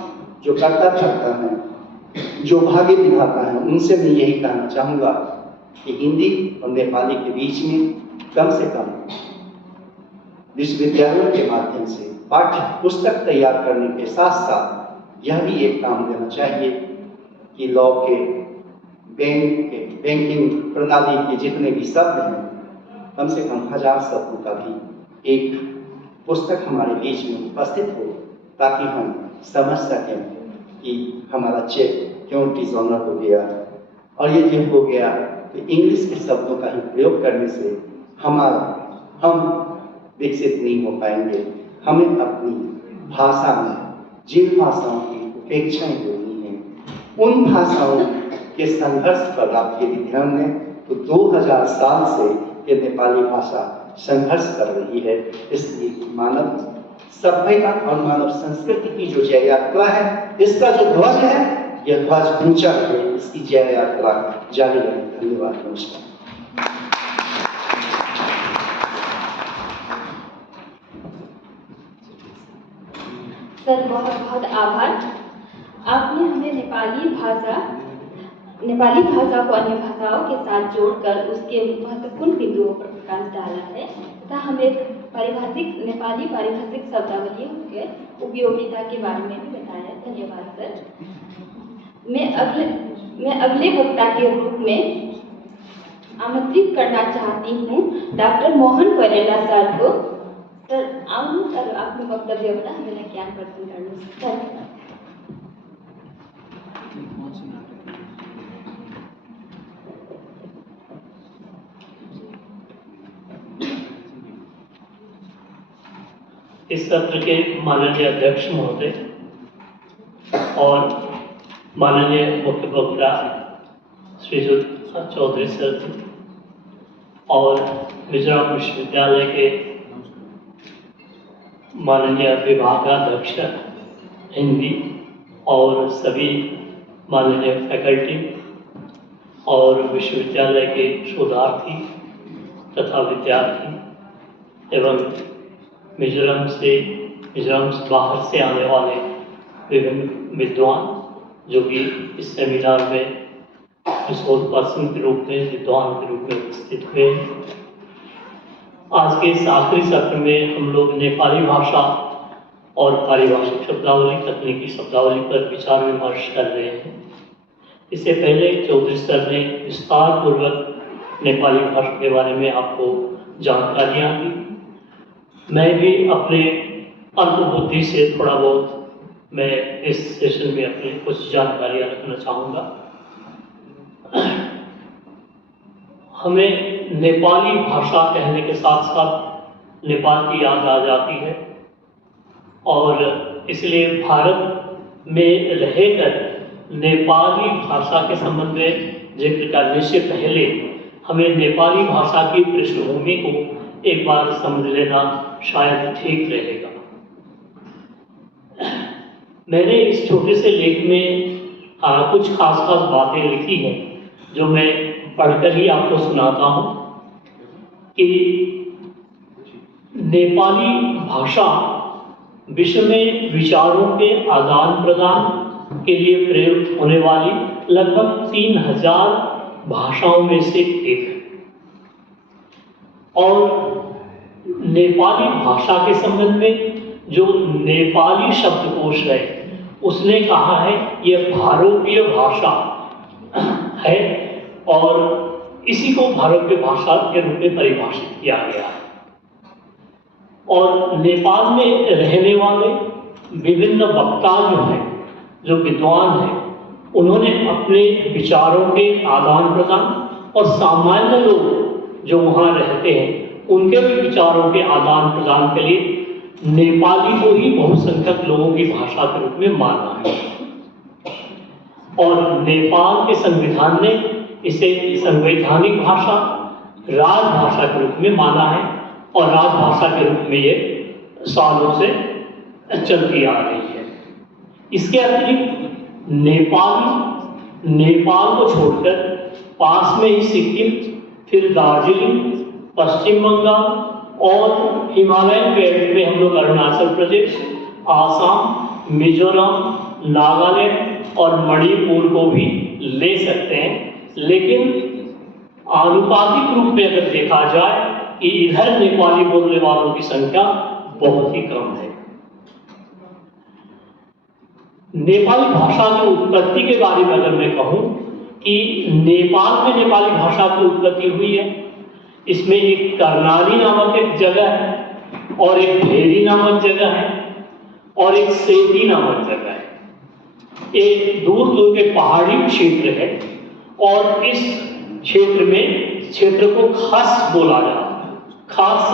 जो कर्ता धर्ता हैं, जो भाग्य विधाता हैं, उनसे मैं यही कहना चाहूँगा कि हिंदी और नेपाली के बीच में कम से कम विश्वविद्यालयों के माध्यम से पाठ्य पुस्तक तैयार करने के साथ साथ यह भी एक काम देना चाहिए कि लॉ के, बैंकिंग प्रणाली के जितने भी शब्द हैं, कम से कम 1000 शब्दों का भी एक पुस्तक हमारे बीच में उपस्थित हो, ताकि हम समझ सकें कि हमारा चेक क्यों डिसऑनर हो गया। और ये जब हो गया तो इंग्लिश के शब्दों का ही प्रयोग करने से हम विकसित नहीं हो पाएंगे। हमें अपनी भाषा में जिन भाषाओं की उपेक्षाएं होनी है, उन भाषाओं के संघर्ष पर आप यदि ध्यान दें तो 2000 साल से ये नेपाली भाषा संघर्ष कर रही है। इसलिए मानव सभ्यता और मानव संस्कृति की जो जय यात्रा है, इसका जो ध्वज है, यह ध्वज ऊंचा है, इसकी जय यात्रा जारी रहे। धन्यवाद, नमस्कार। सर, बहुत बहुत आभार। आपने हमें नेपाली भाषा नेपाली भाषा को अन्य भाषाओं के साथ जोड़कर उसके महत्वपूर्ण बिंदुओं पर प्रकाश डाला है तथा हमें नेपाली पारिभाषिक शब्दावलियों के उपयोगिता के बारे में भी बताया। धन्यवाद सर। मैं अगले वक्ता के रूप में आमंत्रित करना चाहती हूँ डॉक्टर मोहन परेला सर को। सर आउनु सर आफ्नो वक्तव्य एउटा हामीलाई ज्ञान प्रदान गर्नुहोस् सर। इस सत्र के माननीय अध्यक्ष महोदय और माननीय मुख्य वक्ता श्रीयुत चौधरी सर और मिजोरम विश्वविद्यालय के माननीय विभागाध्यक्ष हिंदी और सभी माननीय फैकल्टी और विश्वविद्यालय के शोधार्थी तथा विद्यार्थी एवं मिजोरम से बाहर से आने वाले विभिन्न विद्वान जो कि इस सेमिनार में रिसोर्स पर्सन के रूप में विद्वान के रूप में उपस्थित हुए। आज के इस आखिरी सत्र में हम लोग नेपाली भाषा और पारिभाषिक शब्दावली तकनीकी शब्दावली पर विचार विमर्श कर रहे हैं। इससे पहले चौधरी सर ने विस्तार पूर्वक नेपाली भाषा के बारे में आपको जानकारियाँ दी। मैं भी अपने अल्पबुद्धि से थोड़ा बहुत मैं इस सेशन में अपनी कुछ जानकारियाँ रखना चाहूँगा। हमें नेपाली भाषा कहने के साथ साथ नेपाल की याद आ जाती है और इसलिए भारत में रहकर नेपाली भाषा के संबंध में जिक्र करने से पहले हमें नेपाली भाषा की पृष्ठभूमि को एक बार समझ लेना शायद ठीक रहेगा। मैंने इस छोटे से लेख में कुछ खास बातें लिखी हैं जो मैं पढ़कर ही आपको सुनाता हूँ कि नेपाली भाषा विश्व में विचारों के आदान प्रदान के लिए प्रयुक्त होने वाली लगभग 3000 भाषाओं में से एक है और नेपाली भाषा के संबंध में जो नेपाली शब्दकोश है उसने कहा है यह भारोपीय भाषा है और इसी को भारोपीय भाषा के रूप में परिभाषित किया गया है। और नेपाल में रहने वाले विभिन्न वक्ता जो हैं, जो विद्वान हैं, उन्होंने अपने विचारों के आदान प्रदान और सामान्य लोग जो वहाँ रहते हैं उनके भी विचारों के आदान प्रदान के लिए नेपाली को ही बहुसंख्यक लोगों की भाषा के रूप में माना है और नेपाल के संविधान ने इसे संवैधानिक भाषा राजभाषा के रूप में माना है और राजभाषा के रूप में ये सालों से चलती आ रही है। इसके अतिरिक्त नेपाल को छोड़कर पास में ही सिक्किम, फिर दार्जिलिंग, पश्चिम बंगाल और हिमालयन बेल्ट में हम लोग अरुणाचल प्रदेश, आसाम, मिजोरम, नागालैंड और मणिपुर को भी ले सकते हैं। लेकिन आनुपातिक रूप में अगर देखा जाए कि इधर नेपाली बोलने वालों की संख्या बहुत ही कम है। नेपाली भाषा की उत्पत्ति के बारे में अगर मैं कहूँ कि नेपाल में नेपाली भाषा की उत्पत्ति हुई है, इसमें एक कर्णाली नामक एक जगह है और एक भेरी नामक जगह है और एक सेती नामक जगह है। एक दूर दूर के पहाड़ी क्षेत्र है और इस क्षेत्र को खस बोला जाता है, खस।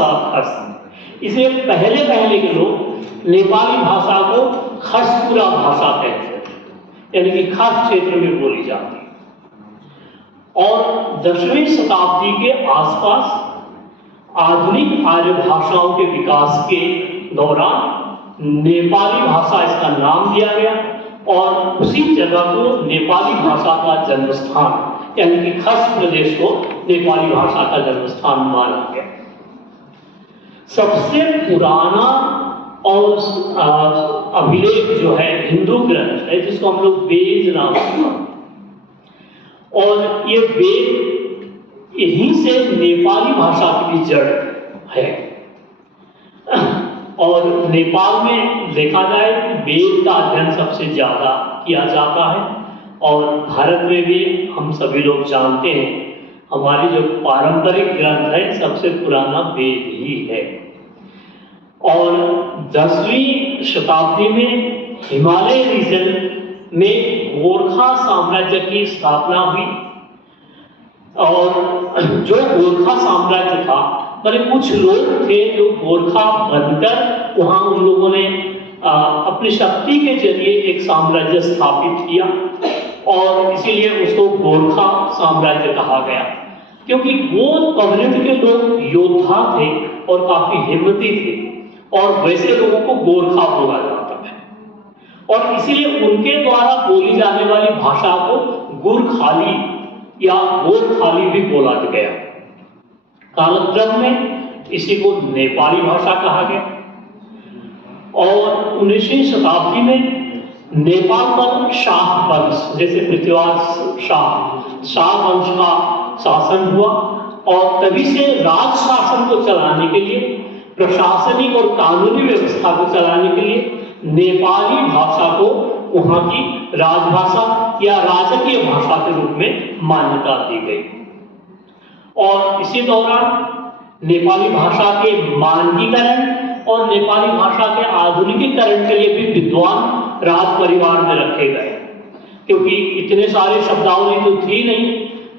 इसलिए पहले के लोग नेपाली भाषा को खसपुरा भाषा कहते हैं, यानी कि खस क्षेत्र में बोली जाती है। और 10वीं शताब्दी के आसपास आधुनिक आर्य भाषाओं के विकास के दौरान नेपाली भाषा इसका नाम दिया गया और उसी जगह को नेपाली भाषा का जन्म स्थान यानी कि खस प्रदेश को नेपाली भाषा का जन्म स्थान माना गया। सबसे पुराना और अभिलेख जो है हिंदू ग्रंथ है जिसको हम लोग वेद नाम से, और ये वेद यहीं से नेपाली भाषा की भी जड़ है। और नेपाल में देखा जाए वेद का अध्ययन सबसे ज़्यादा किया जाता है, और भारत में भी हम सभी लोग जानते हैं हमारी जो पारंपरिक ग्रंथ है सबसे पुराना वेद ही है। और 10वीं शताब्दी में हिमालय रीजन में गोरखा साम्राज्य की स्थापना हुई, और जो गोरखा साम्राज्य था मैंने कुछ लोग थे जो गोरखा बनकर वहाँ उन लोगों ने अपनी शक्ति के जरिए एक साम्राज्य स्थापित किया, और इसीलिए उसको गोरखा साम्राज्य कहा गया, क्योंकि वो कम्युनिटी के लोग योद्धा थे और काफी हिम्मती थे, और वैसे लोगों को गोरखा बोला जाता है। और इसीलिए उनके द्वारा बोली जाने वाली भाषा को गुरखाली या गोरखाली भी बोला गया। कालक्रम में इसी को नेपाली भाषा कहा गया, और 19वीं शताब्दी में नेपाल पर शाह वंश जैसे पृथ्वीराज शाह वंश का शासन हुआ, और तभी से राज शासन को चलाने के लिए, प्रशासनिक और कानूनी व्यवस्था को चलाने के लिए नेपाली भाषा को वहाँ की राजभाषा या राजकीय भाषा के रूप में मान्यता दी गई। और इसी दौरान नेपाली भाषा के मानकीकरण और नेपाली भाषा के आधुनिकीकरण के लिए भी विद्वान राज परिवार में रखे गए, क्योंकि इतने सारे शब्दावली तो थी नहीं,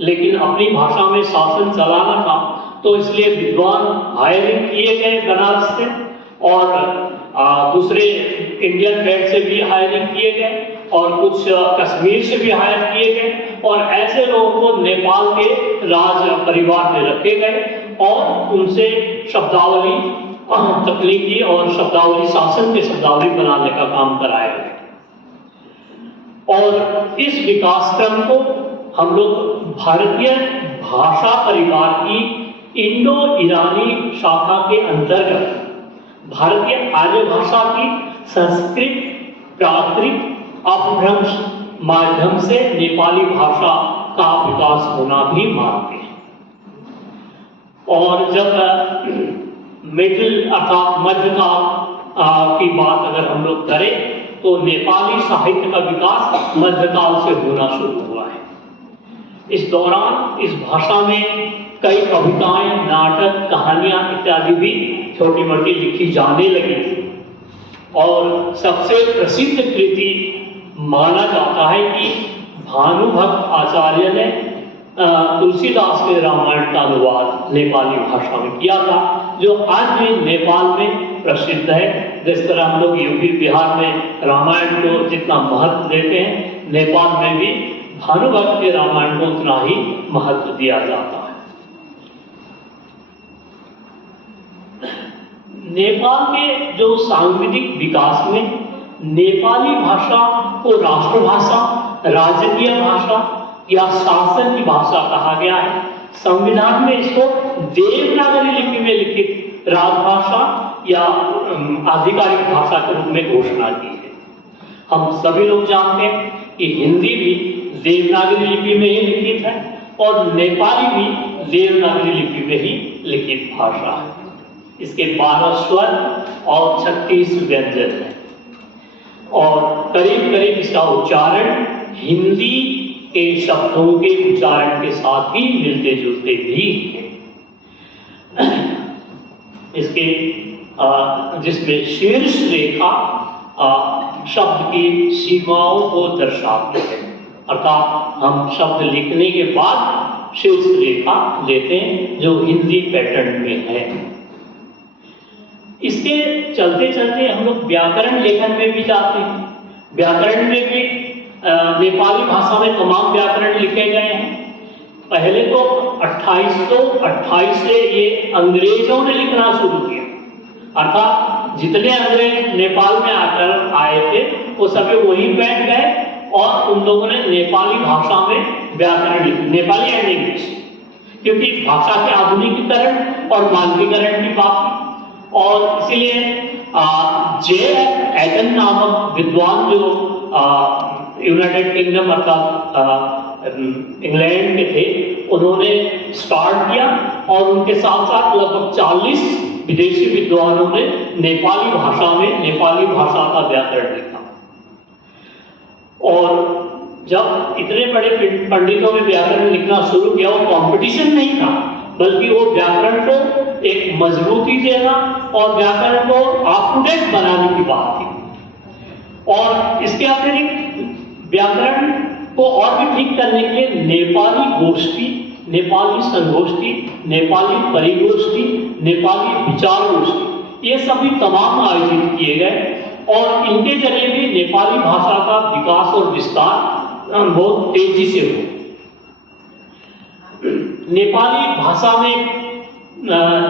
लेकिन अपनी भाषा में शासन चलाना था, तो इसलिए विद्वान हायरिंग किए गए बनारस से, और दूसरे इंडियन बेल्ट से भी हायरिंग किए गए, और कुछ कश्मीर से भी हायर किए गए, और ऐसे लोगों को नेपाल के राज परिवार में रखे गए, और उनसे शब्दावली तकनीकी और शब्दावली शासन के शब्दावली बनाने का काम कराया गया। और इस विकास क्रम को हम लोग भारतीय भाषा परिवार की इंडो ईरानी शाखा के अंतर्गत भारतीय आर्य भाषा की संस्कृत प्राकृत अपभ्रंश माध्यम से नेपाली भाषा का विकास होना भी मानते हैं। और जब मिडिल अर्थात मध्यकाल की बात अगर हम लोग करें तो नेपाली साहित्य का विकास मध्यकाल से होना शुरू हुआ है। इस दौरान इस भाषा में कई कविताएं, नाटक, कहानियां इत्यादि भी छोटी मोटी लिखी जाने लगी थी, और सबसे प्रसिद्ध कृति माना जाता है कि भानुभक्त आचार्य ने तुलसीदास के रामायण का अनुवाद नेपाली भाषा में किया था, जो आज भी नेपाल में प्रसिद्ध है। जिस तरह हम लोग यूपी बिहार में रामायण को जितना महत्व देते हैं, नेपाल में भी भानुभक्त के रामायण को उतना ही महत्व दिया जाता है। नेपाल के जो सांस्कृतिक विकास में नेपाली भाषा को राष्ट्रभाषा, राजकीय भाषा या शासन की भाषा कहा गया है। संविधान में इसको देवनागरी लिपि में लिखित राजभाषा या आधिकारिक भाषा के रूप में घोषणा की है। हम सभी लोग जानते हैं कि हिंदी भी देवनागरी लिपि में ही लिखित है, और नेपाली भी देवनागरी लिपि में ही लिखित भाषा है। इसके 12 स्वर और 36 व्यंजन है, और करीब करीब इसका उच्चारण हिंदी के शब्दों के उच्चारण के साथ ही मिलते जुलते भी हैं। इसके जिसमें शीर्ष रेखा शब्द की सीमाओं को दर्शाती है, अर्थात हम शब्द लिखने के बाद शीर्ष रेखा लेते हैं जो हिंदी पैटर्न में है। इसके चलते चलते हम लोग व्याकरण लेखन में भी जाते हैं। व्याकरण में भी नेपाली भाषा में तमाम व्याकरण लिखे गए हैं। पहले तो 2828 से ये अंग्रेजों ने लिखना शुरू किया, अर्थात जितने अंग्रेज नेपाल में आकर आए थे वो सभी वहीं बैठ गए, और उन लोगों ने नेपाली भाषा में व्याकरण लिखा, नेपाली एंड इंग्लिश, क्योंकि भाषा के आधुनिकीकरण और मानकीकरण की बात थी। और इसीलिए जे.एफ. एडन नामक विद्वान जो यूनाइटेड किंगडम अर्थात इंग्लैंड के थे, उन्होंने स्टार्ट किया और उनके साथ साथ लगभग 40 विदेशी विद्वानों ने नेपाली भाषा में नेपाली भाषा का व्याकरण लिखा। और जब इतने बड़े पंडितों ने व्याकरण लिखना शुरू किया, वो कंपटीशन नहीं था, बल्कि वो व्याकरण को एक मजबूती देना और व्याकरण को अप टू डेट बनाने की बात थी। और इसके अतिरिक्त व्याकरण को और भी ठीक करने के लिए नेपाली गोष्ठी, नेपाली संगोष्ठी, नेपाली परिगोष्ठी, नेपाली विचार गोष्ठी, ये सभी तमाम आयोजित किए गए और इनके जरिए भी नेपाली भाषा का विकास और विस्तार बहुत तेजी से हुआ। नेपाली भाषा में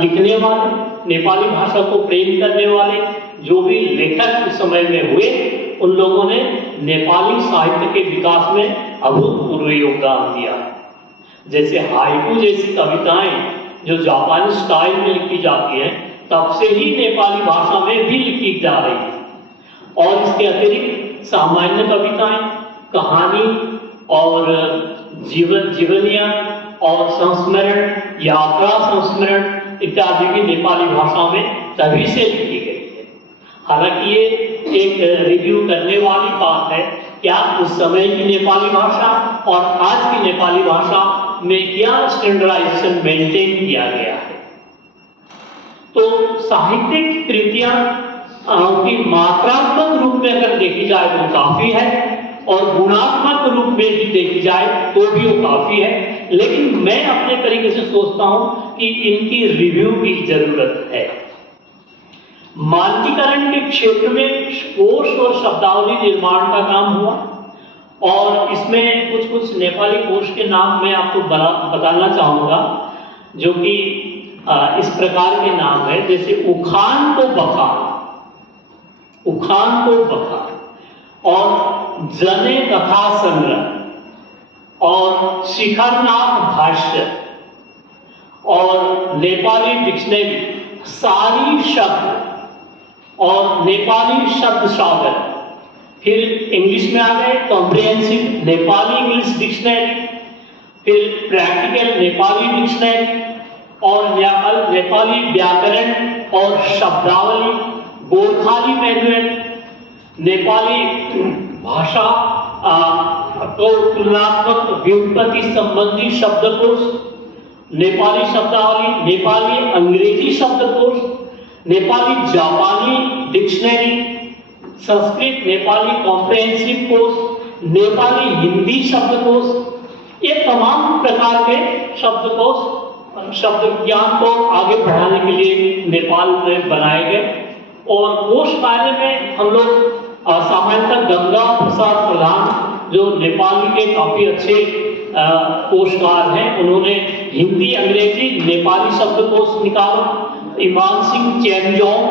लिखने वाले, नेपाली भाषा को प्रेम करने वाले जो भी लेखक उस समय में हुए, उन लोगों ने नेपाली साहित्य के विकास में अभूतपूर्व योगदान दिया। जैसे हाइकू जैसी कविताएं जो जापानी स्टाइल में लिखी जाती हैं, तब से ही नेपाली भाषा में भी लिखी जा रही थी। और इसके अतिरिक्त सामान्य कविताएं, कहानी और जीवनियां और संस्मरण, यात्रा संस्मरण इत्यादि भी नेपाली भाषा में तभी से लिखी गई है। हालांकि ये एक रिव्यू करने वाली बात है, क्या उस समय की नेपाली भाषा और आज की नेपाली भाषा में क्या स्टैंडर्डाइजेशन मेंटेन किया गया है। तो साहित्यिक कृतियां की मात्रात्मक रूप में अगर देखी जाए तो काफी है, और गुणात्मक रूप में भी देखी जाए तो भी वो काफी है। लेकिन मैं अपने तरीके से सोचता हूं कि इनकी रिव्यू की जरूरत है। मानकीकरण के क्षेत्र में कोश और शब्दावली निर्माण का काम हुआ, और इसमें कुछ कुछ नेपाली कोश के नाम मैं आपको बताना चाहूंगा, जो कि इस प्रकार के नाम है, जैसे उखान को बखान, उखान को बखान, और जने कथा संग्रह, और शिखरनाथ भाष्य, और नेपाली डिक्शनरी, सारी शब्द, और नेपाली शब्द सागर। फिर इंग्लिश में आ गए कॉम्प्रिहेंसिव नेपाली इंग्लिश डिक्शनरी, फिर प्रैक्टिकल नेपाली डिक्शनरी, और नेपाली व्याकरण और शब्दावली, गोरखाली मैनुअल, नेपाली भाषा को तुलनात्मक व्युत्पत्ति संबंधी शब्दकोश, नेपाली शब्दावली, नेपाली अंग्रेजी शब्दकोश, नेपाली जापानी dictionary, Sanskrit Nepali comprehensive course, Nepali Hindi शब्दकोश, ये तमाम प्रकार के शब्दकोश शब्द ज्ञान को आगे बढ़ाने के लिए नेपाल में बनाए गए। और कोश कार्य में हम लोग सामान्यतः गंगा प्रसाद प्रधान जो नेपाली के काफी अच्छे कोशकार हैं, उन्होंने हिंदी अंग्रेजी नेपाली शब्दकोश निकाला। इमान सिंह चेमजोंग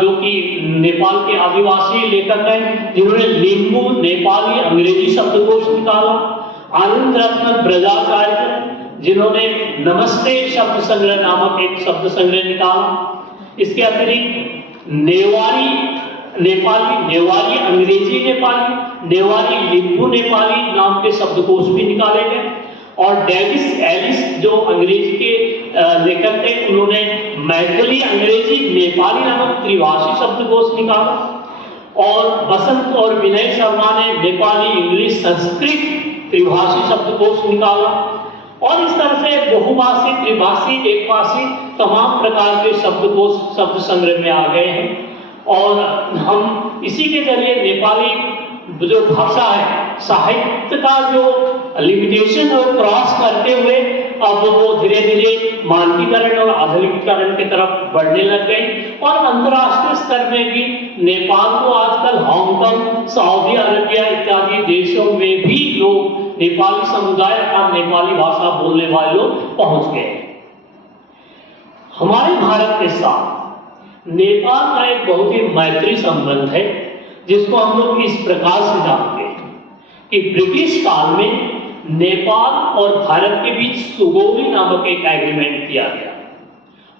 जो कि नेपाल के आदिवासी लेखक हैं, जिन्होंने लिंबू नेपाली अंग्रेजी शब्दकोश निकाला। आनंद रत्न ब्रजाचार्य जिन्होंने नमस्ते शब्द संग्रह नामक एक शब्द संग्रह निकाला। इसके अतिरिक्त नेवारी नेपाली, नेवारी अंग्रेजी नेपाली, नेवारी लिंबू नेपाली नाम के शब्दकोश भी निकाले गए। और डेविस एलिस जो अंग्रेजी के लेखक थे, उन्होंने मैथिली अंग्रेजी नेपाली नामक त्रिभाषी शब्दकोश निकाला। और बसंत और विनय शर्मा ने नेपाली इंग्लिश संस्कृत त्रिभाषी शब्दकोश निकाला। और इस तरह से बहुभाषी, त्रिभाषी, एकभाषी तमाम प्रकार के शब्दकोश शब्द संग्रह में आ गए हैं। और हम इसी के जरिए नेपाली जो भाषा है, साहित्य का जो लिमिटेशन और क्रॉस करते हुए अब वो धीरे धीरे मानकीकरण और आधुनिकीकरण की तरफ बढ़ने लग गई। और अंतर्राष्ट्रीय स्तर में भी नेपाल को आजकल हांगकांग, सऊदी अरेबिया इत्यादि देशों में भी लोग नेपाली समुदाय और नेपाली भाषा बोलने वाले लोग पहुंच गए। हमारे भारत के साथ नेपाल का एक बहुत ही मैत्री संबंध है, जिसको हम लोग इस प्रकार से जानते हैं कि ब्रिटिश काल में नेपाल और भारत के बीच सुगौली नामक एक एग्रीमेंट किया गया।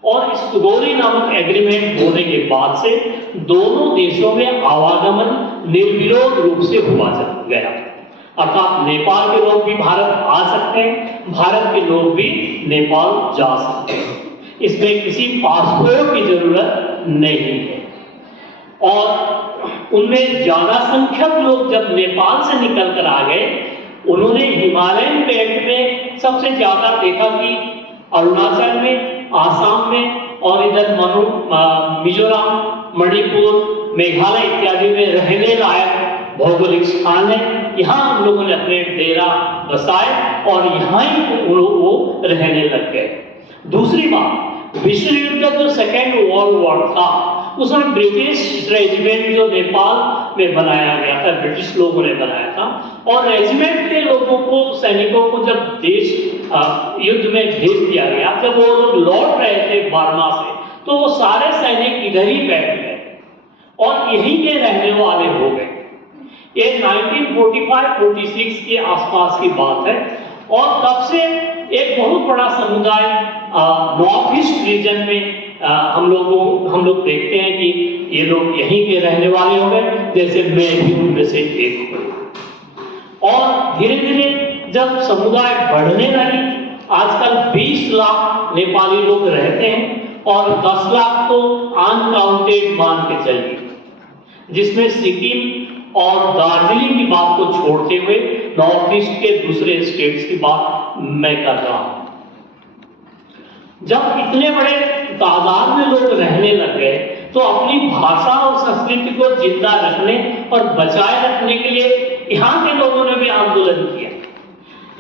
और इस सुगौली नामक एग्रीमेंट होने के बाद से दोनों देशों में आवागमन निर्विरोध रूप से हुआ गया। अर्थात नेपाल के लोग भी भारत आ सकते हैं, भारत के लोग भी नेपाल जा सकते हैं। इसमें किसी पासपोर्ट की जरूरत नहीं है। और उनमें ज्यादा संख्यक लोग जब नेपाल से निकल कर आ गए, उन्होंने हिमालयन बेल्ट में सबसे ज्यादा देखा कि अरुणाचल में, आसाम में और इधर मिजोरम, मणिपुर, मेघालय इत्यादि में रहने लायक भौगोलिक स्थान है। यहाँ हम लोगों ने अपने डेरा बसाए और यहाँ ही वो रहने लग गए। दूसरी बात, विश्व युद्ध जो सेकेंड वर्ल्ड वॉर था, उसमें ब्रिटिश रेजिमेंट जो नेपाल में बनाया गया था, ब्रिटिश लोगों ने बनाया था, और रेजिमेंट के लोगों को, सैनिकों को जब देश युद्ध में भेज दिया गया, जब वो लोग लौट रहे थे बर्मा से, तो वो सारे सैनिक इधर ही बैठ गए और यहीं के रहने वाले हो गए। ये 1945-46 के आसपास की बात है। और तब से एक बहुत बड़ा समुदाय नॉर्थ ईस्ट रीजन में हम लोग देखते हैं कि ये लोग यहीं के रहने वाले हो गए, जैसे मैं भी उनमें से एक हूँ। और धीरे धीरे जब समुदाय बढ़ने लगी, आजकल 20 लाख नेपाली लोग रहते हैं और 10 लाख तो अनकाउंटेड मान के चलिए, जिसमें सिक्किम और दार्जिलिंग की बात को छोड़ते हुए नॉर्थ ईस्ट के दूसरे स्टेट्स की बात मैं कर रहा हूं। जब इतने बड़े तादाद में लोग रहने लग गए, तो अपनी भाषा और संस्कृति को जिंदा रखने और बचाए रखने के लिए यहाँ के लोगों ने भी आंदोलन किया।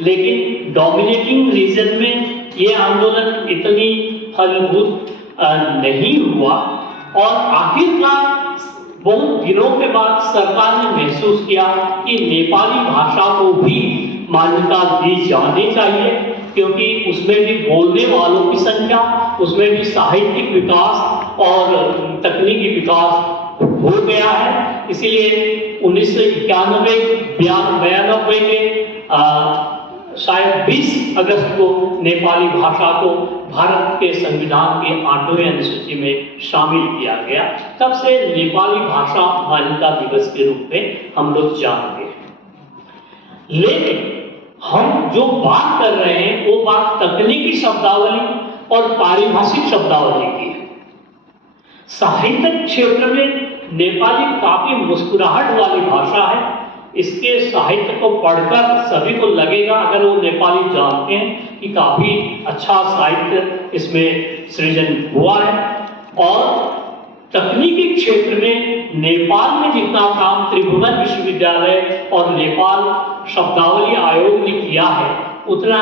लेकिन डोमिनेटिंग रीजन में ये आंदोलन इतनी फलभूत नहीं हुआ और आखिरकार बहुत दिनों के बाद सरकार ने महसूस किया कि नेपाली भाषा को भी मान्यता दी जानी चाहिए, क्योंकि उसमें भी बोलने वालों की संख्या, उसमें भी साहित्यिक विकास और तकनीकी विकास हो गया है। इसीलिए 1991-92 के शायद 20 अगस्त को नेपाली भाषा को भारत के संविधान के 8वें अनुसूची में शामिल किया गया। तब से नेपाली भाषा मान्यता दिवस के रूप में हम लोग जानते हैं। लेकिन हम जो बात कर रहे हैं वो बात तकनीकी शब्दावली और पारिभाषिक शब्दावली की है। साहित्य क्षेत्र में नेपाली काफी मुस्कुराहट वाली भाषा है। इसके साहित्य को पढ़कर सभी को लगेगा, अगर वो नेपाली जानते हैं, कि काफी अच्छा साहित्य इसमें सृजन हुआ है। और तकनीकी क्षेत्र में नेपाल में जितना काम त्रिभुवन विश्वविद्यालय और नेपाल शब्दावली आयोग ने किया है, उतना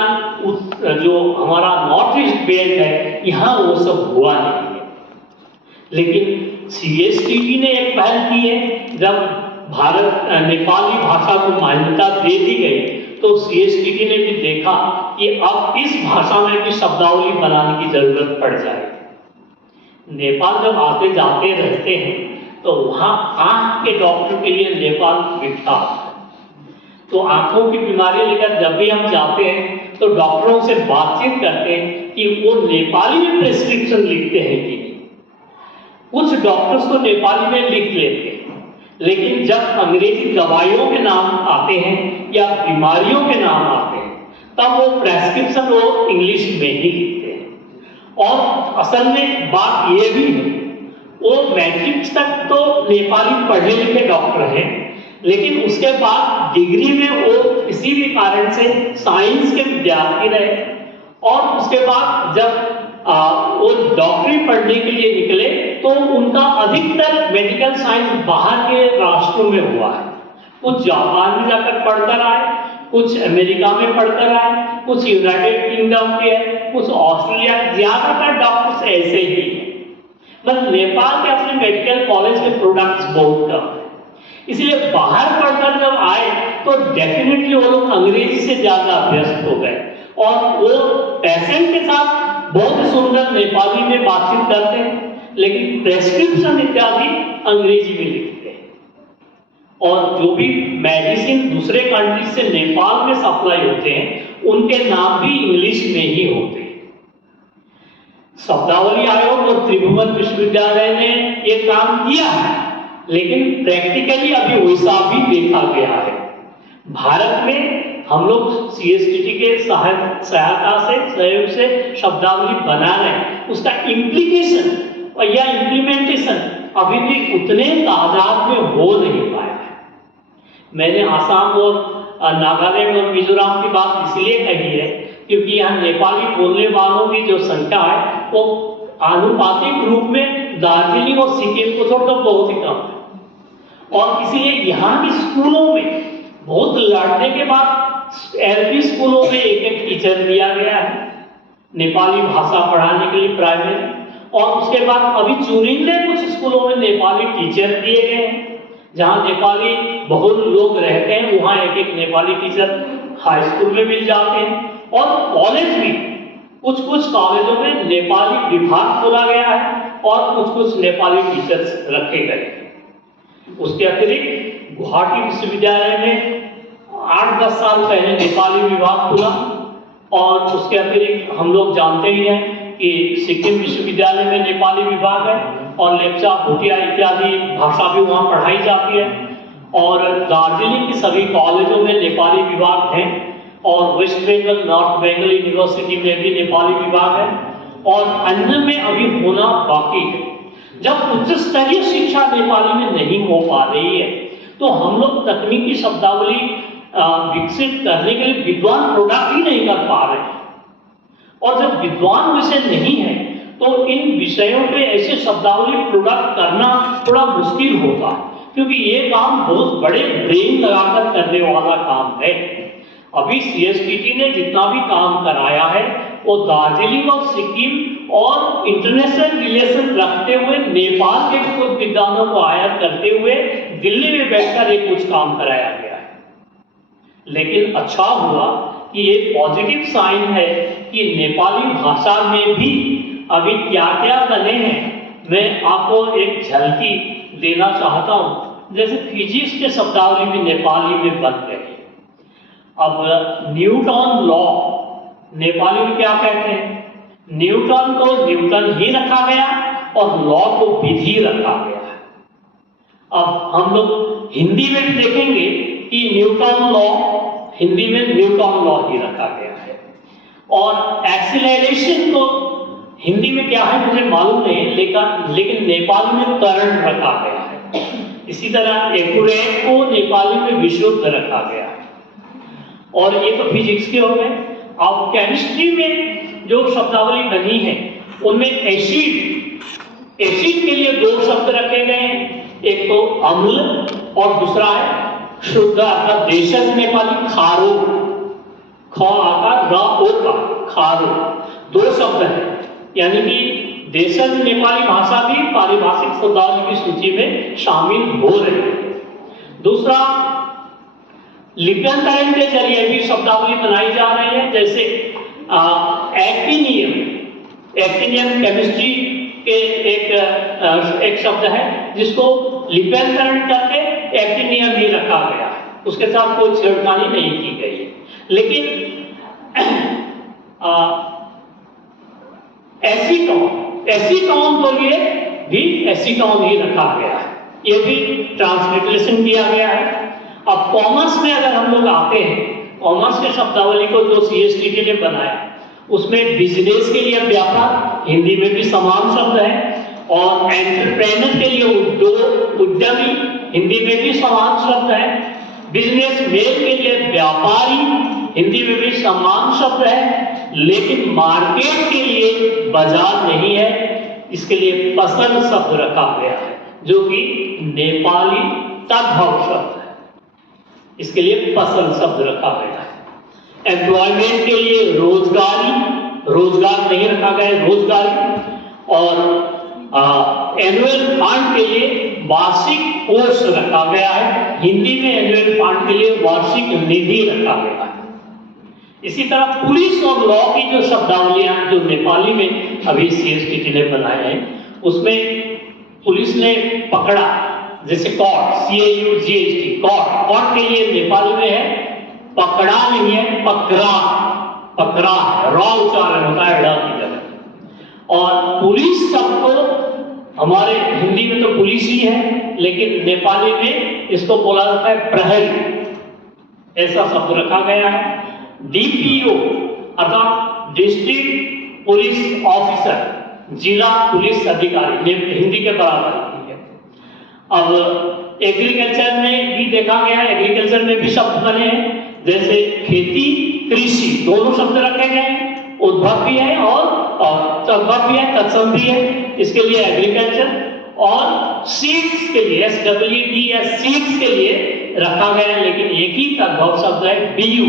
जो हमारा नॉर्थ ईस्ट बेल्ट है, यहाँ वो सब हुआ नहीं है। लेकिन CSTT ने एक पहल की है। जब नेपाली भाषा को मान्यता दे दी गई, तो CSTT ने भी देखा कि अब इस भाषा में भी शब्दावली बनाने की जरूरत पड़ जाएगी। नेपाल जब आते जाते रहते हैं, तो वहाँ आंख के डॉक्टर के लिए नेपाल विख्यात है। तो आंखों की बीमारी लेकर जब भी हम जाते हैं, तो डॉक्टरों से बातचीत करते हैं कि वो नेपाली में प्रेस्क्रिप्शन लिखते हैं कि नहीं। कुछ डॉक्टर्स तो नेपाली में लिख लेते हैं, लेकिन जब अंग्रेजी दवाइयों के नाम आते हैं या बीमारियों के नाम आते हैं, तब वो प्रेस्क्रिप्शन वो इंग्लिश में ही लिखते हैं। और असल में बात ये भी है, वो मैट्रिक तक तो नेपाली पढ़े लिखे डॉक्टर हैं, लेकिन उसके बाद डिग्री में वो किसी भी कारण से साइंस के विद्यार्थी रहे, और उसके बाद जब वो डॉक्टरी पढ़ने के लिए निकले, तो उनका अधिकतर मेडिकल साइंस बाहर के राष्ट्रों में हुआ है। कुछ जापान में जाकर पढ़कर आए, कुछ अमेरिका में पढ़कर आए, कुछ यूनाइटेड किंगडम के हैं, कुछ ऑस्ट्रेलिया। ज्यादातर डॉक्टर्स ऐसे ही हैं। बस नेपाल के अपने मेडिकल कॉलेज के प्रोडक्ट्स बहुत कम है, इसलिए बाहर पढ़कर जब आए तो डेफिनेटली वो लोग अंग्रेजी से ज्यादा अभ्यस्त हो गए, और वो पेशेंट के साथ बहुत सुंदर नेपाली में बातचीत करते हैं, लेकिन प्रेस्क्रिप्शन इत्यादि अंग्रेजी में लिखते हैं। और जो भी मेडिसिन दूसरे कंट्री से नेपाल में सप्लाई होते हैं, उनके नाम भी इंग्लिश में ही होते हैं। शब्दावली आयोग और त्रिभुवन विश्वविद्यालय ने ये काम किया है, लेकिन प्रैक्टिकली अभी वैसा भी देखा गया है। भारत में हम लोग CSTT के सहायता से, सहयोग से शब्दावली बना रहे हैं, उसका इम्प्लीकेशन या इम्प्लीमेंटेशन अभी भी उतने तादाद में हो नहीं पाया है। मैंने आसाम और नागालैंड और मिजोरम की बात इसलिए कही है क्योंकि यहाँ नेपाली बोलने वालों की जो संख्या है वो आनुपातिक रूप में दार्जिलिंग और सिक्किम को छोड़कर बहुत ही कम है। और इसीलिए यहाँ के स्कूलों में बहुत लड़ने के बाद LP स्कूलों में एक टीचर दिया गया है नेपाली भाषा पढ़ाने के लिए प्राइमरी, और उसके बाद अभी चुनिंदे कुछ स्कूलों में नेपाली टीचर दिए गए हैं। जहाँ नेपाली बहुत लोग रहते हैं वहाँ एक नेपाली टीचर हाई स्कूल में मिल जाते हैं, और कॉलेज भी कुछ कॉलेजों में नेपाली विभाग खोला गया है और कुछ नेपाली टीचर्स रखे गए। उसके अतिरिक्त गुवाहाटी विश्वविद्यालय में 8-10 साल पहले नेपाली विभाग खुला, और उसके अतिरिक्त हम लोग जानते ही हैं कि सिक्किम विश्वविद्यालय में नेपाली विभाग है और लेप्चा, भूटिया इत्यादि भाषा भी वहाँ पढ़ाई जाती है, और दार्जिलिंग की सभी कॉलेजों में नेपाली विभाग हैं, और वेस्ट बंगाल, नॉर्थ बंगाल यूनिवर्सिटी में भी नेपाली विभाग है, और अन्य में अभी होना बाकी है। जब उच्च स्तरीय शिक्षा नेपाली में नहीं हो पा रही है तो हम लोग तकनीकी शब्दावली विकसित करने के लिए विद्वान प्रोडक्ट ही नहीं कर पा रहे हैं, और जब विद्वान विषय नहीं है तो इन विषयों पे ऐसे शब्दावली प्रोडक्ट करना थोड़ा मुश्किल होता है, क्योंकि ये काम बहुत बड़े ब्रेन लगाकर करने वाला काम है। अभी CSTT ने जितना भी काम कराया है वो दार्जिलिंग और सिक्किम और इंटरनेशनल रिलेशन रखते हुए नेपाल के कुछ विद्वानों को आयात करते हुए दिल्ली में बैठकर एक कुछ काम कराया गया है। लेकिन अच्छा हुआ कि ये पॉजिटिव साइन है कि नेपाली भाषा में भी अभी क्या क्या बने हैं, मैं आपको एक झलकी देना चाहता हूँ। जैसे फिजिक्स के शब्दावली भी नेपाली में बन गए। अब न्यूटन लॉ नेपाली में क्या कहते हैं? न्यूटन को न्यूटन ही रखा गया और लॉ को विधि रखा गया है। अब हम लोग हिंदी में भी देखेंगे कि न्यूटन लॉ, हिंदी में न्यूटन लॉ ही रखा गया है, और एक्सीलरेशन को हिंदी में क्या है मुझे मालूम नहीं, लेकिन नेपाली में त्वरण रखा गया है। इसी तरह एक्यूरेट को नेपाली में विशुद्ध रखा गया है। और ये तो फिजिक्स के हो गए। अब केमिस्ट्री में जो शब्दावली बनी है उनमें एसिड के लिए 2 शब्द रखे गए हैं, एक तो अम्ल और दूसरा है शुद्ध, अर्थात देशज नेपाली खारो, ख आकार र ओ का खारो, 2 शब्द है। यानी कि देशज नेपाली भाषा भी पारिभाषिक शब्दावली की सूची में शामिल हो रही है। दूसरा, लिप्यंतरण के जरिए भी शब्दावली बनाई जा रही है। जैसे एक्टिनियम केमिस्ट्री के एक शब्द है जिसको लिप्यंतरण करके एक्टिनियम ही रखा गया है, उसके साथ कोई छेड़खानी नहीं की गई है। लेकिन एसीटोन तो ये भी एसीटोन ही रखा गया है, ये भी ट्रांसलिटरेशन किया गया है। अब कॉमर्स में अगर हम लोग आते हैं, कॉमर्स के शब्दावली को जो CSTT ने बनाया उसमें बिजनेस के लिए व्यापार हिंदी में भी समान शब्द है, और एंटरप्रेन्योर के लिए उद्यमी हिंदी में भी समान शब्द है, बिजनेस मैन के लिए व्यापारी हिंदी में भी समान शब्द है, लेकिन मार्केट के लिए बाजार नहीं है, इसके लिए पसल शब्द रखा गया है जो कि नेपाली तद्भव शब्द है, इसके लिए पसल शब्द रखा गया है। एम्प्लॉयमेंट के लिए रोजगार नहीं रखा गया है, रोजगारी, और एनुअल फंड के लिए वार्षिक कोष रखा गया है, हिंदी में एनुअल फंड के लिए वार्षिक निधि रखा गया है। इसी तरह पुलिस और लॉ की जो शब्दावलियां जो नेपाली में अभी CSTT ने बनाए हैं उसमें पुलिस ने पकड़ा, जैसे कॉट, CAUGHT, कॉट के लिए नेपाली में है पकड़ा नहीं है, पकड़ा रॉ उच्चारण होता है ड़ की जगह। और पुलिस शब्द को हमारे हिंदी में तो पुलिस ही है, लेकिन नेपाली में इसको बोला जाता है प्रहरी। ऐसा शब्द रखा गया है। डीपीओ अर्थात डिस्ट्रिक्ट पुलिस ऑफिसर, जिला पुलिस अधिकारी, ये हिंदी के बराबर ही है। अब एग्रीकल्चर में भी देखा गया, एग्रीकल्चर में भी शब्द बने हैं, जैसे खेती, कृषि, दोनों शब्द रखे गए हैं। उद्भव भी है और तद्भव भी है, तत्सम भी है, इसके लिए एग्रीकल्चर। और सीड्स के लिए SWDS सीड्स के लिए रखा गया है, लेकिन एक ही तद्भव शब्द है BU,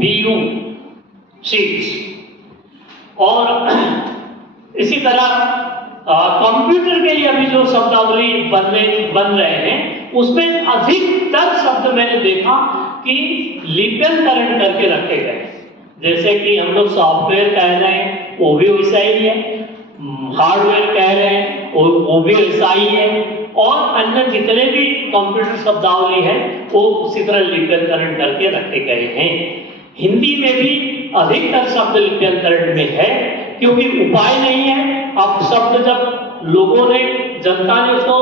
BU सीड्स। और इसी तरह कंप्यूटर के लिए अभी जो शब्दावली बन रहे हैं, उसमें अधिकतर शब्द मैंने देखा कि लिप्यंतरण करके रखे गए। जैसे कि हम लोग सॉफ्टवेयर कह रहे हैं, वो भी वैसा ही है, हार्डवेयर कह रहे हैं, वो भी वैसा ही है, और अन्य जितने भी कंप्यूटर शब्दावली है वो उसी तरह लिप्यंतरण करके रखे गए हैं। हिंदी में भी अधिकतर शब्द लिप्यंतरण में है, क्योंकि उपाय नहीं है। अब शब्द जब लोगों ने, जनता ने उसको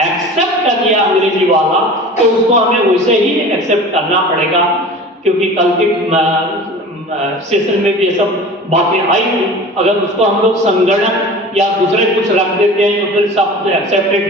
एक्सेप्ट कर लिया अंग्रेजी वाला, तो उसको हमें वैसे ही एक्सेप्ट करना पड़ेगा, क्योंकि कल के सेशन में भी ये सब बातें आई थी। अगर उसको हम लोग संगणक या दूसरे कुछ रख देते हैं तो फिर सब एक्सेप्टेड